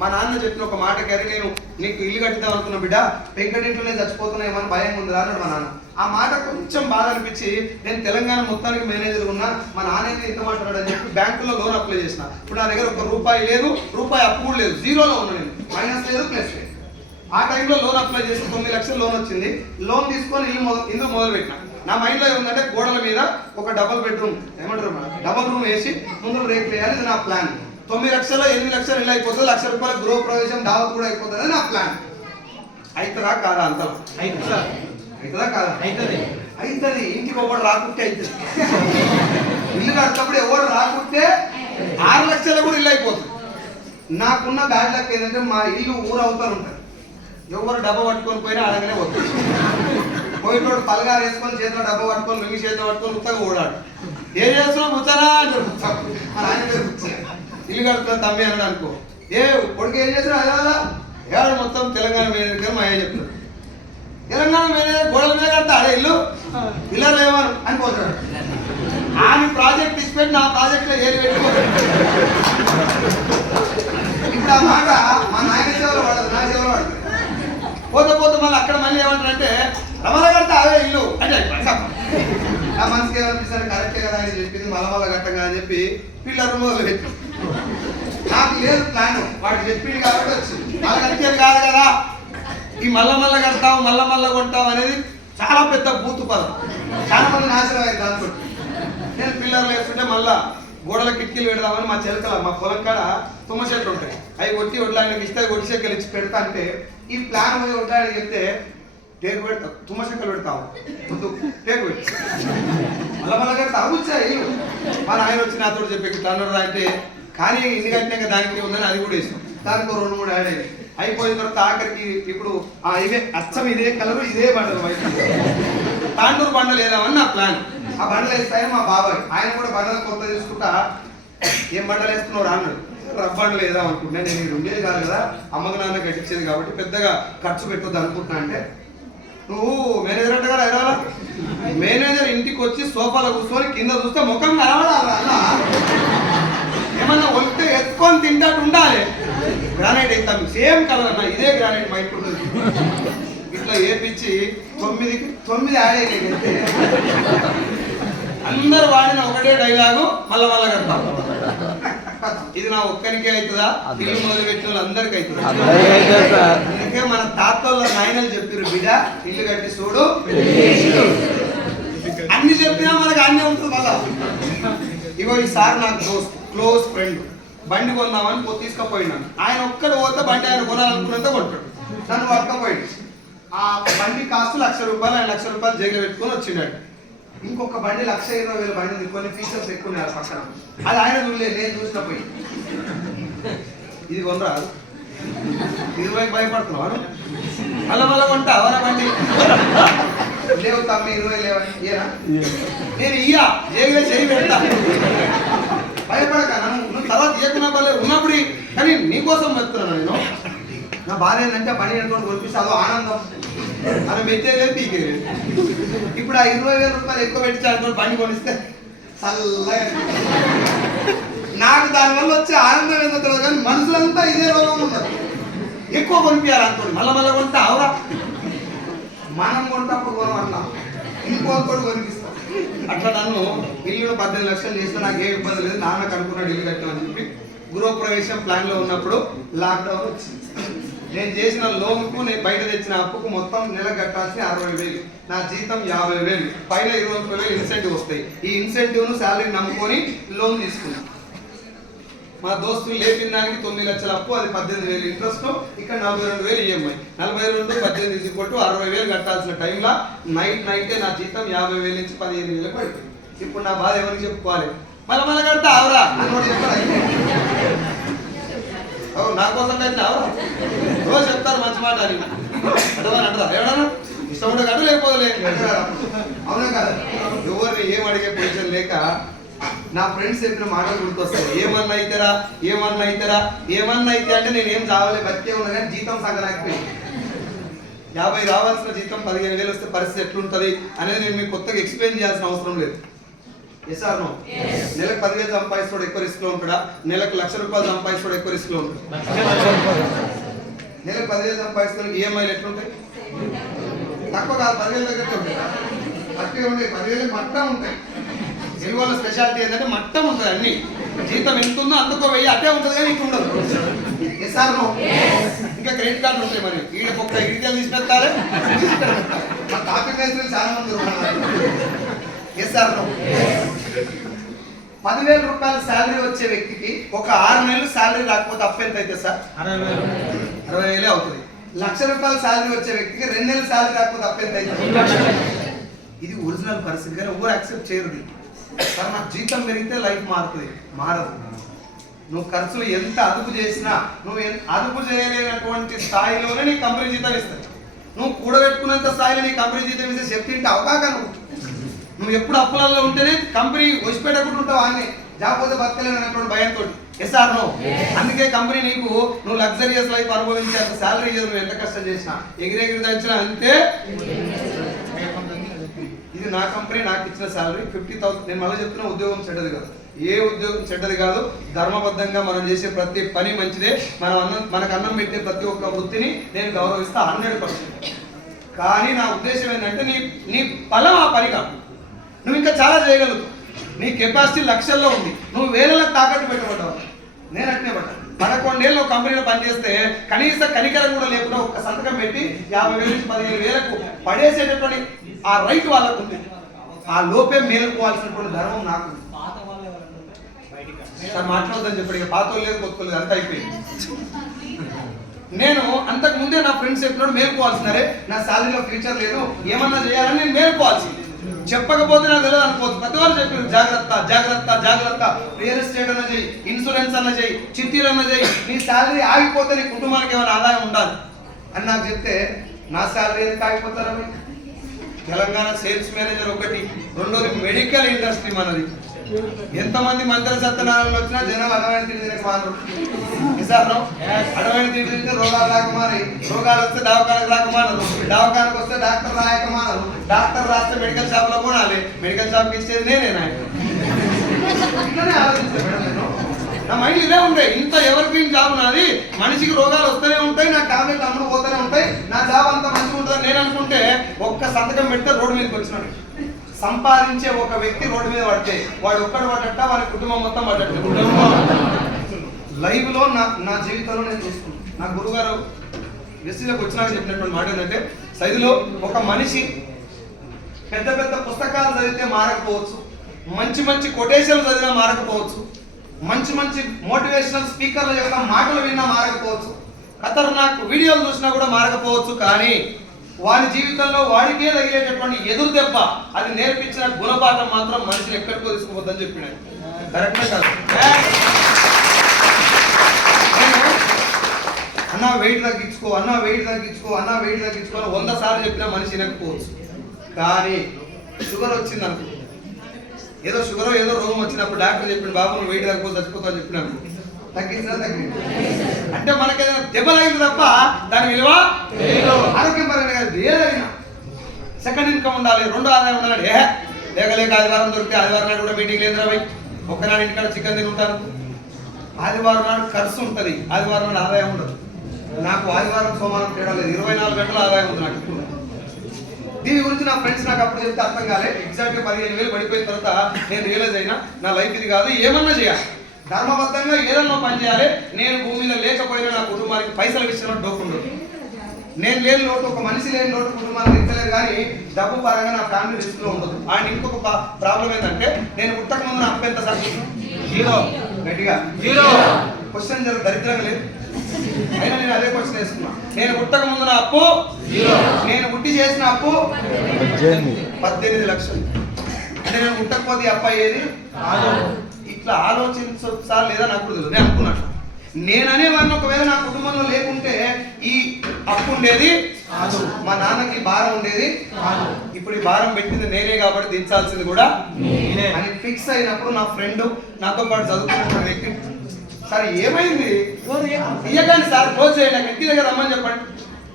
మా నాన్న చెప్పిన ఒక మాట కరీ నేను నీకు ఇల్లు కట్టిద్దాం అనుకున్నా బిడ్డ పెంకటింట్లోనే చచ్చిపోతున్నాయేమని భయం ఉంది అన్నాడు మా నాన్న. ఆ మాట కొంచెం బాధ అనిపించి నేను తెలంగాణ మొత్తానికి మేనేజర్ ఉన్నా, మా నాన్న ఇంత మాట్లాడాడు అని చెప్పి బ్యాంకులో లోన్ అప్లై చేసిన. ఇప్పుడు నా దగ్గర ₹1 లేదు, రూపాయి అప్పు కూడా లేదు, జీరోలో ఉన్నా నేను, మైనస్ లేదు ప్లస్ లేదు. ఆ టైంలో లోన్ అప్లై చేసి 9 లక్షలు లోన్ వచ్చింది. లోన్ తీసుకొని ఇల్లు మొదలు పెట్టిన. నా మైండ్లో ఏముందంటే గోడల మీద ఒక డబుల్ బెడ్రూమ్ డబుల్ రూమ్ వేసి ముందు రేట్లు వేయాలి, ఇది నా ప్లాన్. 9 లక్షలు 8 లక్షలు ఇల్లు అయిపోతుంది, ₹1,00,000 గృహ ప్రవేశం దావత్ కూడా అయిపోతుంది, అది నా ప్లాన్. అవుతుందా కాదా? అంత అవుతుందా కాదా? అవుతుంది. ఇంటికి ఒకటి రాకుంటే అవుతుంది. ఇల్లు కట్టినప్పుడు ఎవరు రాకుంటే 6 లక్షలు కూడా ఇల్లు అయిపోతుంది. నాకున్న బ్యాడ్ లక్ ఏంటంటే మా ఇల్లు ఊరు అవుతారు ఉంటుంది, ఎవరు డబ్బా పట్టుకొని పోయినా అడగనే పోతుంది. పోయినోడు పలగారు వేసుకొని చేతిలో డబ్బా పట్టుకొని మింగి చేతిలో పట్టుకొని ఉత్తగా ఓడాడు. ఏం చేస్తున్నావు ముచ్చారా అంటాడు. మన ఆయన పేరు ఇల్లు కడుతున్నా తమ్మి అన్నాడు అనుకో, ఏ కొడుకు ఏం చేసినా అలా ఏడు మొత్తం తెలంగాణ మేనేజర్ గారు మా అయ్య చెప్తాడు. తెలంగాణ మేనేజర్ గోడల మీద కడతా అడే ఇల్లు పిల్లలు ఏమను అని పోతాడు. ఆయన ప్రాజెక్ట్ తీసుకెళ్ళి నా ప్రాజెక్ట్లో ఏది పెట్టుకోవాలి. ఇప్పుడు ఆ మాట మా నాయన సేవలో పడదు, నా సేవలో పడుతుంది. పోతే మళ్ళీ అక్కడ మళ్ళీ ఏమంటారంటే రమల కడతా అవే ఇల్లు అంటే నా మనసుకి ఏమనిపిస్తారు, కరెక్టే కదా అని చెప్పింది, మళ్ళీ కట్టంగా అని చెప్పి పిల్లలు మొదలు పెట్టి నాకు లేదు ప్లాన్, వాడు చెప్పింది కాబట్టి వచ్చింది. మళ్ళీ కట్టేది కాదు కదా, ఈ మళ్ళా కడతావు మళ్ళా కొంటావు అనేది చాలా పెద్ద బూతు పదం. చాలా మంది నాశనం అయింది దాంతో. నేను పిల్లలు వేస్తుంటే మళ్ళా గోడల కిటికీలు పెడదామని మా చెలకల మా పొలం కాడ తుమ్మ చెట్లు ఉంటాయి, అవి కొట్టి వడ్లానికి ఇస్తే ఒడి చెక్కలు ఇచ్చి పెడతా అంటే ఈ ప్లాన్ పోయి వడ్లానికి చెప్తే టేకు పెడతా, తుమ్మ చెక్కలు పెడతాము ముందు టేకు పెట్టి మళ్ళా కడతావు వచ్చాయి. మా ఆయన వచ్చి నాతో చెప్పి ఇట్లా అన్నారు అంటే, కానీ ఇన్ని కట్టినాక దానికి ఉందని అది కూడా వేసాం. దానికి 2-3 యాడ్ అయ్యాయి. అయిపోయిన తర్వాత ఆఖరికి ఇప్పుడు ఇదే అచ్చం ఇదే కలరు ఇదే బండలు వైపు తాండూరు బండలు వేద్దామని నా ప్లాన్. ఆ బండలు వేస్తాయని మా బాబాయ్, ఆయన కూడా బండలు కొత్త తీసుకుంటా ఏం బండలు వేస్తున్నావు అన్నాడు. రబ్బ బండలు వేద్దాం అనుకుంటున్నా, నేను ఇది ఉండేది కాదు కదా, అమ్మకు నాన్న కట్టించేది కాబట్టి పెద్దగా ఖర్చు పెట్టొద్దు అనుకుంటున్నా అంటే, నువ్వు మేనేజర్ అంటే కదా ఎరాలా, మేనేజర్ ఇంటికి వచ్చి సోఫాలో కూర్చొని కింద చూస్తే ముఖం కనబడాలా, ఏమన్నా ఒలితే ఎత్తుకొని తింటాటు ఉండాలి. గ్రానైట్ అవుతాం సేమ్ కలర్ అన్న, ఇదే గ్రానైట్ మా ఇంట్లో ఇట్లా వేపించి 9 యాడ్ అయినాయి. అందరు వాడిన ఒకటే డైలాగు మళ్ళా కడతాం. ఇది నా ఒక్కరికే అవుతుందా, ఇల్లు మొదలు పెట్టిన వాళ్ళు అందరికీ అవుతుందా? అందుకే మన తాతల్లో నాయనలు చెప్పారు, బిడ్డ ఇల్లు కట్టి చూడు, అన్ని చెప్పినా మనకు అన్నీ ఉంటుంది. మళ్ళా ఇగో ఈ సార్ నాకు క్లోజ్ ఫ్రెండ్, బండి కొందామని తీసుకుపోయినాను. ఆయన ఒక్కడు పోతే బండి ఆయన కొనాలనుకున్నంత కొంటాడు, నన్ను పట్టుకపోయింది. ఆ బండి కాస్ట్ ₹1,00,000, ఆయన ₹1,00,000 జైలు పెట్టుకొని వచ్చిండాడు. ఇంకొక బండి 1,20,000 బండి ఉంది, కొన్ని ఫీచర్స్ ఎక్కువ ఉన్నాయి పక్కన, అది ఆయన చూడలేదు, నేను చూసిన పోయి ఇది కొనరాదు 20కి భయపడుతున్నావు మళ్ళా కొంటా అవరా బండి లేవు తమ్మి 20 లేవని ఇయ్యరా, నేను ఇయ్యా జైలు చేయి పెడతా, భయపడక నువ్వు తర్వాత ఇయ్యకున్నా పర్లేదు ఉన్నప్పుడు, కానీ నీకోసం చెప్తున్నాను నేను. నా భార్య ఏంటంటే బండి ఎట్టుకొని కొనిపిస్తే అదో ఆనందం, మనం పెట్టేలేదు పీకేది. ఇప్పుడు ఆ ₹20,000 ఎక్కువ పెట్టి బండి కొనిస్తే చల్లగా నాకు దానివల్ల వచ్చే ఆనందం ఏంటో తెలియదు, కానీ మనుషులంతా ఇదే రోగం ఉన్నారు. ఎక్కువ కొనిపించాలి అనుకో, మళ్ళా కొంటే అవరా మనం కొంటప్పుడు కొనమన్నా ఇంకొకటి కొనిపిస్తాం. అట్లా నన్ను ఇల్లు 18 లక్షలు చేస్తే నాకు ఏ ఇబ్బంది లేదు, నాన్నకు అనుకున్నాడు ఇల్లు కట్టామని చెప్పి. గృహప్రవేశం ప్లాన్లో ఉన్నప్పుడు లాక్డౌన్ వచ్చింది. నేను చేసిన లోన్కు నేను బయట తెచ్చిన అప్పుకు మొత్తం నెల కట్టాల్సిన 60,000, నా జీతం 50,000, పైన 20,000 ఇన్సెంటివ్ వస్తాయి. ఈ ఇన్సెంటివ్ను శాలరీ నమ్ముకొని లోన్ తీసుకున్నాను. మా దోస్తులు లేపిన దానికి 9 లక్షల అప్పు, అది 18,000 ఇంట్రెస్ట్, ఇక్కడ 42,000 ఈఎంఐ. 42 18 60,000 కట్టాల్సిన టైంలో నైటే నా జీతం 50,000 నుంచి 15,000 పడుతుంది. ఇప్పుడు నా బాధ ఎవరికి చెప్పుకోవాలి, మళ్ళీ కడతా అవరా అని చెప్తారు. నా కోసం కట్టిన అవరా రోజు చెప్తారు మంచి మాట అని అడవని అంటారా, ఎవడన్నా ఇష్టం ఉంటే కట్టు లేకపోతే అవునా కదా. ఎవరిని ఏం అడిగే పొజిషన్ లేక నా ఫ్రెండ్స్ చెప్పిన మాటలు గుర్తొస్తాయి. ఏమన్నా అయితే అంటే నేనేం చావలే, బతికే ఉన్నా కానీ జీతం సగలేకపోయింది. 50 రావాల్సిన జీతం 15,000 వస్తే పరిస్థితి ఎట్లుంటుంది అనేది నేను మీకు కొత్తగా ఎక్స్ప్లెయిన్ చేయాల్సిన అవసరం లేదు. Yes or no? నెలకు 10,000 సంపాదిస్తాడు ఎక్కువ రిస్క్ లో ఉంటాడా? నెలకు ₹1,00,000 సంపాదిస్తాడు ఎక్కువ రిస్క్ లో ఉంటాడు? నెలకు 10,000 సంపాదిస్తాడు ఈఎంఐలు ఎట్లుంటాయి? తక్కువ కాదు, 10,000 దగ్గర ఉంటాయి, తక్కువ ఉంటాయి, 10,000 మట్టం ఉంటాయి. తెలుగు వాళ్ళ స్పెషాలిటీ ఏంటంటే మట్టం ఉంటుంది, అన్ని జీతం ఎంత ఉందో అందుకో వెయ్యి అట్టే ఉంటుంది కానీ ఇంక ఉండదు. Yes or no? ఇంకా క్రెడిట్ కార్డు ఉంటాయి, మరి వీళ్ళకి ఒక్క ఇడికలు తీసుకెళ్తారు, మా కాపీ మేస్త్రీలు చాలా మంది ఉన్నారు. Yes or no? ₹10,000 శాలరీ వచ్చే వ్యక్తికి ఒక 6 నెలలు శాలరీ రాకపోతే అప్పు ఎంత అయితే సార్? 60,000 అవుతుంది. ₹1,00,000 శాలరీ వచ్చే వ్యక్తికి 2 నెలలు శాలరీ రాకపోతే అప్పు ఎంత అయితే? ఇది ఒరిజినల్ పరిస్థితి, కానీ ఎవరు యాక్సెప్ట్ చేయరు. సార్ నాకు జీతం పెరిగితే లైఫ్ మారుతుంది, మారదు. నువ్వు ఖర్చులు ఎంత అదుపు చేసినా, నువ్వు అదుపు చేయలేనటువంటి స్థాయిలోనే నీ కంపెనీ జీతం ఇస్తుంది. నువ్వు కూడబెట్టుకున్నంత స్థాయిలో నీ కంపెనీ జీతం ఇస్తే శక్తి ఉంటే అవకాశ నువ్వు ఎప్పుడు అప్పులలో ఉంటేనే కంపెనీ వసిపెట్టకుండా ఉంటావు, అన్నీ జాబ్ పోతే బతకలేని అనేటువంటి భయంతో. Yes or no? అందుకే కంపెనీ నువ్వు లగ్జరియస్ లైఫ్ అనుభవించే అంత శాలరీ ఇయ్యదు, నువ్వు ఎంత కష్టం చేసినా, ఎగిరెగిరి దంచినా అంతే. ఇది నా కంపెనీ నాకు ఇచ్చిన శాలరీ 50,000. నేను మళ్ళీ చెప్తున్నా, ఉద్యోగం చెడ్డది కాదు, ఏ ఉద్యోగం చెడ్డది కాదు. ధర్మబద్ధంగా మనం చేసే ప్రతి పని మంచిదే. మనకు అన్నం పెట్టే ప్రతి ఒక్క వృత్తిని నేను గౌరవిస్తా 100%. కానీ నా ఉద్దేశం ఏంటంటే నీ బలం ఆ పని కాదు, నువ్వు ఇంకా చాలా చేయగలుగుతావు. నీ కెపాసిటీ లక్షల్లో ఉంది, నువ్వు వేలకు తాకట్టు పెట్టబడ్డావు. నేను అట్నే పడ్డా. 11 ఏళ్ళు కంపెనీలో పనిచేస్తే కనీస కనికరం కూడా లేకుండా ఒక్క సంతకం పెట్టి 50,000 నుంచి 15,000 పడేసేటటువంటి ఆ రైట్ వాళ్ళకు ఉంది. ఆ లోపే మేలుకోవాల్సినటువంటి ధర్మం నాకు. మాట్లాడదని చెప్పాడు, ఇక పాత లేదు కొత్త అంత అయిపోయింది. నేను అంతకు ముందే నా ఫ్రెండ్స్ చెప్పినప్పుడు మేలుకోవాల్సినారే, నా శాలరీలో ఫ్యూచర్ లేదు, ఏమన్నా చేయాలని నేను మేలుకోవాల్సింది. చెప్పకపోతే నాకు తెలియదు అనుకోవచ్చు. ప్రతి వాళ్ళు చెప్పారు జాగ్రత్త జాగ్రత్త జాగ్రత్త, రియల్ ఎస్టేట్ అన్న చేయి, ఇన్సూరెన్స్ అన్న చేయి, చిట్టీలు అన్న చేయి, నీ శాలరీ ఆగిపోతే నీ కుటుంబానికి ఏమైనా ఆదాయం ఉండాలి అని నాకు చెప్తే, నా శాలరీ ఎందుకు ఆగిపోతారా? తెలంగాణ సేల్స్ మేనేజర్ ఒకటి, రెండోది మెడికల్ ఇండస్ట్రీ మనది. ఎంతమంది మంత్రుల సత్యనారాయణలు వచ్చినా జనాలు అడవైన తిండి తినక మారు. అడవైన తిండి తింటే రోగాలు రాకమారి, రోగాలు వస్తే దవాఖానకు రాకమానరు, దవాఖానకు వస్తే డాక్టర్ రాయకమానరు, డాక్టర్ రాస్తే మెడికల్ షాప్ లో కొనాలి, మెడికల్ షాప్కి ఇచ్చేది నేనేనా? ఇట్లనే ఆలోచించాను మేడం. నేను నా మైండ్ ఇదే ఉంటాయి, ఇంత ఎవరికి జాబ్ నాది, మనిషికి రోగాలు వస్తూనే ఉంటాయి, నా టాబ్లెట్ అమ్ముడు పోతూనే ఉంటాయి, నా జాబ్ అంతా మంచిగా ఉంటుందని నేను అనుకుంటే ఒక్క సంతకం పెడితే రోడ్డు మీదకి వచ్చినాడు. సంపాదించే ఒక వ్యక్తి రోడ్డు మీద పడితే వాడు ఒక్కడు పడ్డట, వాడి కుటుంబం మొత్తం పడ్డట్టు. లైవ్ లో నా జీవితంలో నేను చూసుకున్నాను. నా గురుగారు ఎస్సీలోకి వచ్చినాక చెప్పినటువంటి మాట ఏంటంటే, సైదులో ఒక మనిషి పెద్ద పెద్ద పుస్తకాలు చదివితే మారకపోవచ్చు, మంచి మంచి కొటేషన్లు చదివినా మారకపోవచ్చు, మంచి మంచి మోటివేషనల్ స్పీకర్ల యొక్క మాటలు విన్నా మారకపోవచ్చు, ఖతర్నాక్ వీడియోలు చూసినా కూడా మారకపోవచ్చు, కానీ వాడి జీవితంలో వాడికే తగిలేటటువంటి ఎదురు దెబ్బ, అది నేర్పించిన గుణపాఠం మాత్రం మనిషిని ఎక్కడికో తీసుకుపోద్దని చెప్పినాడు. కరెక్టే కాదు? అన్నా వెయిట్ తగ్గించుకో, అన్నా వెయిట్ తగ్గించుకో, అన్నా వెయిట్ తగ్గించుకో 100 సార్లు చెప్పినా మనిషి వినకపోవచ్చు. కానీ షుగర్ వచ్చింది అనుకో, ఏదో షుగర్ ఏదో రోగం వచ్చినప్పుడు డాక్టర్ చెప్పిన బాబు నువ్వు వెయిట్ తగ్గిపో చచ్చిపోతావు అని చెప్పినాను. తగ్గించినా తగ్గింది అంటే మనకి ఏదైనా దెబ్బ తగ్గింది తప్ప దాని విలువ ఆరోగ్యపరంగా కాదు. ఏదైనా సెకండ్ ఇన్కమ్ ఉండాలి, 2 ఆదాయం ఉండాలి. లేక ఆదివారం దొరికితే ఆదివారం నాడు కూడా మీటింగ్ లేదు రాబోయ్, ఒక్కనాడు ఇంటికాడ చికెన్ తిని ఉంటాను. ఆదివారం నాడు ఖర్చు ఉంటుంది, ఆదివారం నాడు ఆదాయం ఉండదు. నాకు ఆదివారం సోమవారం తేడా లేదు, 24 గంటల ఆదాయం ఉంది నాకు ఇప్పుడు. దీని గురించి నా ఫ్రెండ్స్ నాకు అప్పుడు చెప్తే అర్థం కాలే. ఎగ్జాక్ట్గా 15,000 పడిపోయిన తర్వాత నేను రియలైజ్ అయినా నా లైఫ్ ఇది కాదు, ఏమన్నా చేయాలి, ధర్మబద్ధంగా ఏదన్నా పని చేయాలి. నేను భూమి మీద లేకపోయినా నా కుటుంబానికి పైసల విషయంలో డోకుండదు. నేను లేని లోటు, ఒక మనిషి లేని లోటు కుటుంబానికి ఇచ్చలేదు, కానీ డబ్బు పరంగా నా ఫ్యామిలీ రిస్క్ లో ఉండదు. అండ్ ఇంకొక ప్రాబ్లం ఏంటంటే, నేను పుట్టక ముందు నా అప్పు ఎంత సార్? 0. గట్టిగా 0. క్వశ్చన్ జర దరిద్రంగా లేదు, అయినా నేను అదే క్వశ్చన్ వేసుకున్నా. నేను పుట్టక ముందు నా అప్పు 0, నేను పుట్టి చేసిన అప్పు 18 లక్షలు. అంటే నేను పుట్టకపోతే అప్ప అయ్యేది. ఇట్లా ఆలోచించొచ్చా లేదా నాకు తెలియదు. నేను అనుకున్నాను, నేననేవాడిని ఒకవేళ నా కుటుంబంలో లేకుంటే ఈ అప్పు ఉండేది, మా నాన్నకి భారం ఉండేది. ఇప్పుడు ఈ భారం పెట్టింది నేనే కాబట్టి దించాల్సింది కూడా అని ఫిక్స్ అయినప్పుడు నా ఫ్రెండ్ నాతో పాటు చదువుకున్న వ్యక్తి, సార్ ఏమైంది ఇయ్యకండి సార్, క్లోజ్ చేయండి, నాకు ఇంటి దగ్గర రమ్మని చెప్పండి,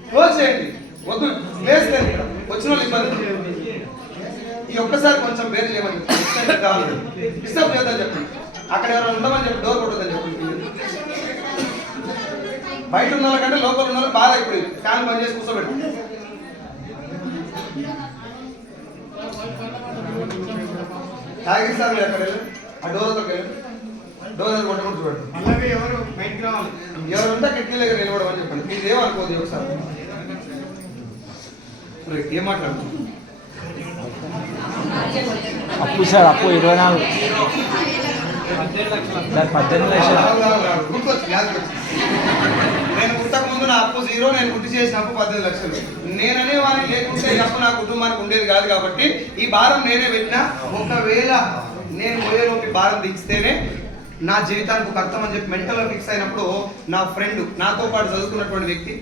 క్లోజ్ చేయండి, వద్దు ప్లేస్ లేదు ఇక్కడ వచ్చిన వాళ్ళు ఇబ్బంది. ఈ ఒక్కసారి కొంచెం వేరు చేయమని కావాలి డిస్టర్బ్ చేద్దాం చెప్పండి. అక్కడ ఎవరైనా ఉండమని చెప్పి డోర్ కొట్టదని చెప్పండి. బయట ఉన్న వాళ్ళకంటే లోపల ఉన్న వాళ్ళు బాగా ఇప్పుడు ఫ్యాన్ బంద్ చేసి కూర్చోబెట్టు. తాగి సార్ మీరు ఎక్కడ వెళ్ళి ఆ డోర్ దగ్గర వెళ్ళి డోర్ దగ్గర కొట్టకుండా చూడండి. అలాగే ఎవరు బయటికి రావాలి, ఎవరు ఉంటే కిటికీ దగ్గర నిలబడమని అని చెప్పండి. మీరు ఏమనుకోదు ఒకసారి ఏం మాట్లాడుతుంది అప్పు సార్ అప్పు 24 సార్ 18 లక్షలు గుర్తొచ్చి నేను పుట్టక ముందు నా అప్పు 0, నేను గుర్తు చేసిన అప్పు 18 లక్షలు. నేననే వారికి లేకుంటే ఈ అప్పు నా కుటుంబానికి ఉండేది కాదు. కాబట్టి ఈ భారం నేనే పెట్టినా. ఒకవేళ నేను పోయేలోకి భారం దిగిస్తేనే నా జీవితానికి ఒక అర్థం అని చెప్పి మెంటల్గా ఫిక్స్ అయినప్పుడు నా ఫ్రెండ్, నాతో పాటు చదువుకున్నటువంటి వ్యక్తి,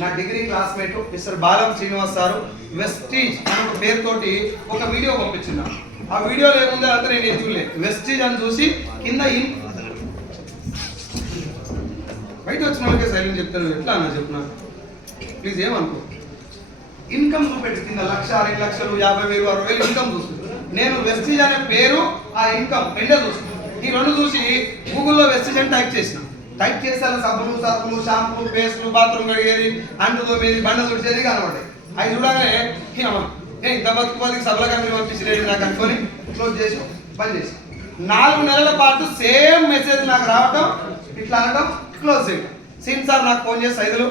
నా degree classmate mister Balam Srinivas sir Vestige అనే పేరుతోటి ఒక వీడియో పంపించిన. ఆ వీడియోలో ఏముందో అంతా నేను ఏం చూడలేదు. వెస్టీజ్ అని చూసి కింద బయట వచ్చిన వాళ్ళకే సైలెంట్ చెప్తాను. ఎట్లా అన్నా చెప్తున్నా ప్లీజ్ ఏమనుకో. ఇన్కమ్ చూపెట్టి కింద 1,00,000, 2 లక్షలు, 50,000, 60,000 ఇన్కమ్ చూస్తుంది. నేను వెస్టీజ్ అనే పేరు, ఆ ఇన్కమ్ రెండే చూస్తుంది. ఈ రెండు చూసి గూగుల్లో వెస్టీజ్ అని టైప్ చేసిన. టైప్ చేసాను సబ్బులు, సబ్బులు, షాంపులు, పేస్టులు, బాత్రూమ్ కడిగేది, అంటు తోమేది, బండలు తుడిచేది కనబడే. అవి చూడగానే నేను ఇంత బతుకుపతికి సభల కంపెనీ పంపించలేదు నాకు అనుకొని క్లోజ్ చేసి బంద్ చేసి 4 నెలల పాటు సేమ్ మెసేజ్ నాకు రావటం, ఇట్లా అనడం, క్లోజ్ చేయడం. సీన్ సార్ నాకు ఫోన్ చేసి 5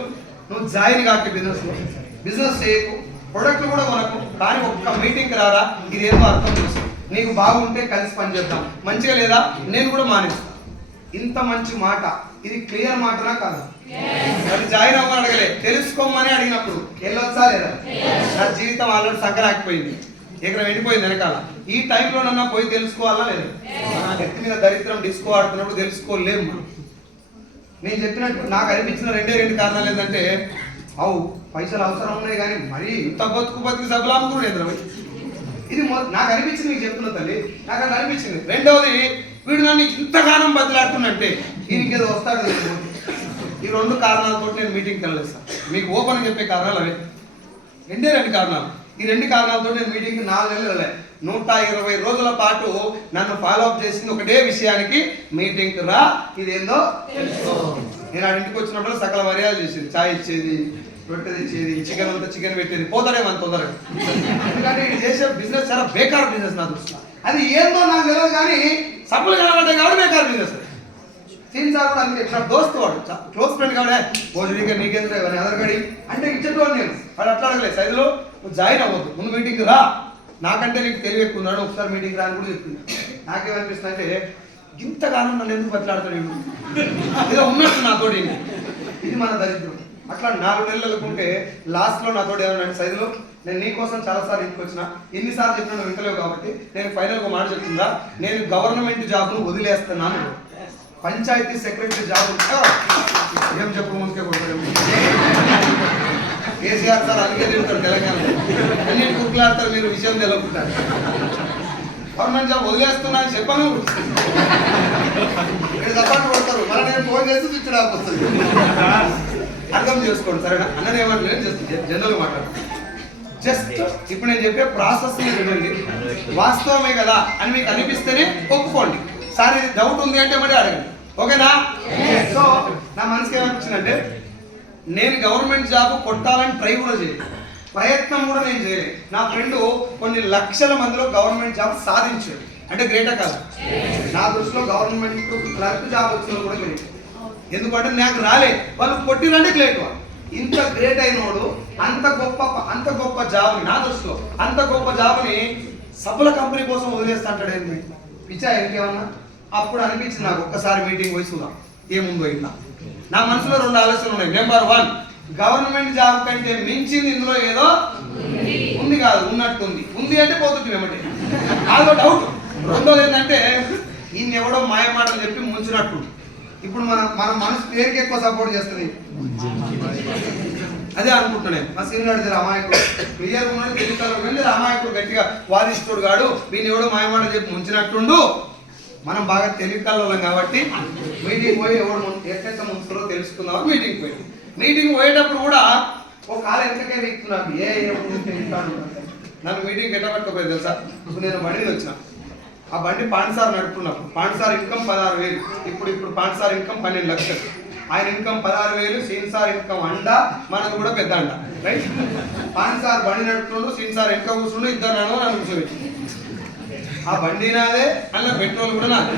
నువ్వు జాయిన్ కాక బిజినెస్ చేయకు, ప్రొడక్ట్లు కూడా కొనకు, కానీ ఒక్క మీటింగ్కి రారా, ఇదేదో అర్థం చేసుకో, నీకు బాగుంటే కలిసి పని చేద్దాం, మంచిగా లేదా నేను కూడా మానేస్తాను. ఇంత మంచి మాట, ఇది క్లియర్ మాటనా కాదు? అది జాయిన్ అవ్వమని అడగలే, తెలుసుకోమని అడిగినప్పుడు వెళ్ళొచ్చా లేదా? నా జీవితం ఆల్రెడీ సంకరాకపోయింది, ఎక్కడ వెళ్ళిపోయింది వెనకాల. ఈ టైంలో నన్నా పోయి తెలుసుకోవాలా లేదా? నా వ్యక్తి మీద దరిద్రం డిస్కో ఆడుతున్నప్పుడు తెలుసుకోలేము మనం. నేను చెప్పినట్టు నాకు అనిపించిన 2 కారణాలు ఏంటంటే, అవు పైసలు అవసరం ఉన్నాయి కానీ మరీ ఇంత బతుకు సబలాం కూడా లేదు. ఇది నాకు అనిపించింది, మీకు చెప్తున్నా తల్లి, నాకు అది అనిపించింది. రెండవది, వీడు నన్ను ఇంతగానం బదిలాడుతున్నట్టే దీనికి ఏదో వస్తాడు. ఈ 2 కారణాలతో నేను మీటింగ్కి వెళ్ళలేదు సార్. మీకు ఓపెన్ చెప్పే కారణాలు అవే, 2 కారణాలు. ఈ 2 కారణాలతో నేను మీటింగ్కి 4 నెలలు వెళ్ళలేదు. 120 రోజుల పాటు నన్ను ఫాలో అప్ చేసింది ఒకటే విషయానికి, మీటింగ్కి రా, ఇదేందో తెలుసుకో. నేను ఆ ఇంటికి వచ్చినప్పుడు సకల మర్యాదలు చేసేది, చాయ్ ఇచ్చేది, రొట్టె తెచ్చేది, చికెన్ అంతా చికెన్ పెట్టేది, పోతాడేమో అంత తొందరగా. ఎందుకంటే ఇది చేసే బిజినెస్ చాలా బేకార్ బిజినెస్ నా దృష్టిలో. అది ఏందో నాకు తెలియదు కానీ సబ్బులు కనబడ్డాయి కాబట్టి బేకార్ బిజినెస్. సీన్ సార్ కూడా అందుకే నా దోస్తు, వాడు క్లోజ్ ఫ్రెండ్ కాబట్టి భోజనీగా నీకేంద్ర ఎదరగడి అంటే ఇచ్చేటోడు. నేను వాడు అట్లా అడగలేదు, 5 నువ్వు జాయిన్ అవ్వద్దు, ముందు మీటింగ్కి రా, నాకంటే నీకు తెలివి ఎక్కువ ఉన్నాడు, ఒకసారి మీటింగ్ రాని కూడా చెప్పింది. నాకేమనిపిస్తుంది అంటే, ఇంతగానో నన్ను ఎందుకు బట్లాడతాడు ఏదో ఉన్నట్టు నాతోటి. ఇది మన దరిద్రం. అట్లా 4 నెలలు అనుకుంటే లాస్ట్లో నాతోటి ఏమన్నా 5 నేను నీకోసం చాలాసార్లు ఇంటికి వచ్చిన, ఎన్నిసార్లు చెప్పినా నువ్వు వింటలేవు కాబట్టి నేను ఫైనల్గా మాట చెప్తుందా, నేను గవర్నమెంట్ జాబ్ను వదిలేస్తున్నాను. పంచాయతీ సెక్రటరీ జాబ్ ఏం చెప్పు ముందుకే కొడతాడు కేసీఆర్ సార్, అందుకే తిరుగుతాడు తెలంగాణలో, అన్ని కుక్కలాడతారు, మీరు విషయం తెలుపుతారు. గవర్నమెంట్ జాబ్ వదిలేస్తున్నా అని చెప్పను, ఇక్కడ సపోర్ట్ కొడతారు, మళ్ళీ నేను ఫోన్ చేసి ఇచ్చడానికి వస్తుంది. అర్థం చేసుకోండి సరేనా? అన్నది ఏమంటే జస్ట్ జనరల్గా మాట్లాడు. జస్ట్ ఇప్పుడు నేను చెప్పే ప్రాసెస్ వినండి, వాస్తవమే కదా అని మీకు అనిపిస్తేనే ఒప్పుకోండి. సార్ ఇది డౌట్ ఉంది అంటే మరి అడగండి, ఓకేనా? సో నా మనసుకి ఏమనిపించిందంటే, నేను గవర్నమెంట్ జాబ్ కొట్టాలని ట్రై కూడా చేయలేదు, ప్రయత్నం కూడా నేను చేయలేదు. నా ఫ్రెండ్ కొన్ని లక్షల మందిలో గవర్నమెంట్ జాబ్ సాధించాడు అంటే గ్రేటా కాదు? నా దృష్టిలో గవర్నమెంట్ క్లర్క్ జాబ్ వచ్చిన కూడా గ్రేట్. ఎందుకంటే నాకు రాలే, వాళ్ళు కొట్టినంటే గ్రేట్. వాళ్ళు ఇంత గ్రేట్ అయినోడు అంత గొప్ప జాబ్ని, నా దృష్టిలో అంత గొప్ప జాబ్ని సబ్బుల కంపెనీ కోసం వదిలేస్తా అంటాడు. ఏంటి పిచ్చా ఇంకేమన్నా? అప్పుడు అనిపించింది నాకు, ఒక్కసారి మీటింగ్ పోయి చూద్దాం ఏముందో. ఇట్లా నా మనసులో 2 ఆలోచనలు ఉన్నాయి. నెంబర్ 1, గవర్నమెంట్ జాబ్ కంటే మించింది ఇందులో ఏదో ఉంది, కాదు ఉన్నట్టుంది, ఉంది అంటే పోతుంది ఏమంటే అదో డౌట్. రెండోది ఏంటంటే, ఈయన ఎవడో మాయ మాటలు చెప్పి ముంచినట్టు. ఇప్పుడు మన మనసు పేరుకి ఎక్కువ సపోర్ట్ చేస్తుంది, అదే అనుకుంటున్నాను. మా సీనియర్ దగ్గర అమాయకుడు క్లియర్ ఉన్నాడు, తెలియదు అమాయకుడు గట్టిగా వాదిస్తుడు గాడు, వీని ఎవడో మాయమాట చెప్పి ముంచినట్టుండు. మనం బాగా తెలివికల్లోళ్ళం కాబట్టి మీటింగ్ పోయి ఎవడు ఎక్కడైతే ముంచుతారో తెలుసుకుందాం. మీటింగ్ పోయేటప్పుడు కూడా ఒక కాలం ఎంతకే వీక్తున్నాను, నన్ను మీటింగ్ ఎట్లా పట్టుకోపోయింది తెలుసా? ఇప్పుడు నేను బండిలో వచ్చిన, ఆ బండి పాండ్సార్ నడుపుతున్నప్పుడు పాండ్సార్ ఇన్కమ్ 16,000, ఇప్పుడు పాండ్సార్ ఇన్కమ్ 12 లక్షలు, ఆయన ఇన్కమ్ 16,000, సీన్ సార్ ఇన్కమ్ అండ, మనది కూడా పెద్ద అండ, రైట్? పాండ్సార్ బండి నడుపుతున్నాడు, సీన్ సార్ వెనక కూర్చుండు, ఇద్దరు నన్ను కూర్చోబెట్టి, ఆ బండి నాదే, అందులో పెట్రోల్ కూడా నాదే.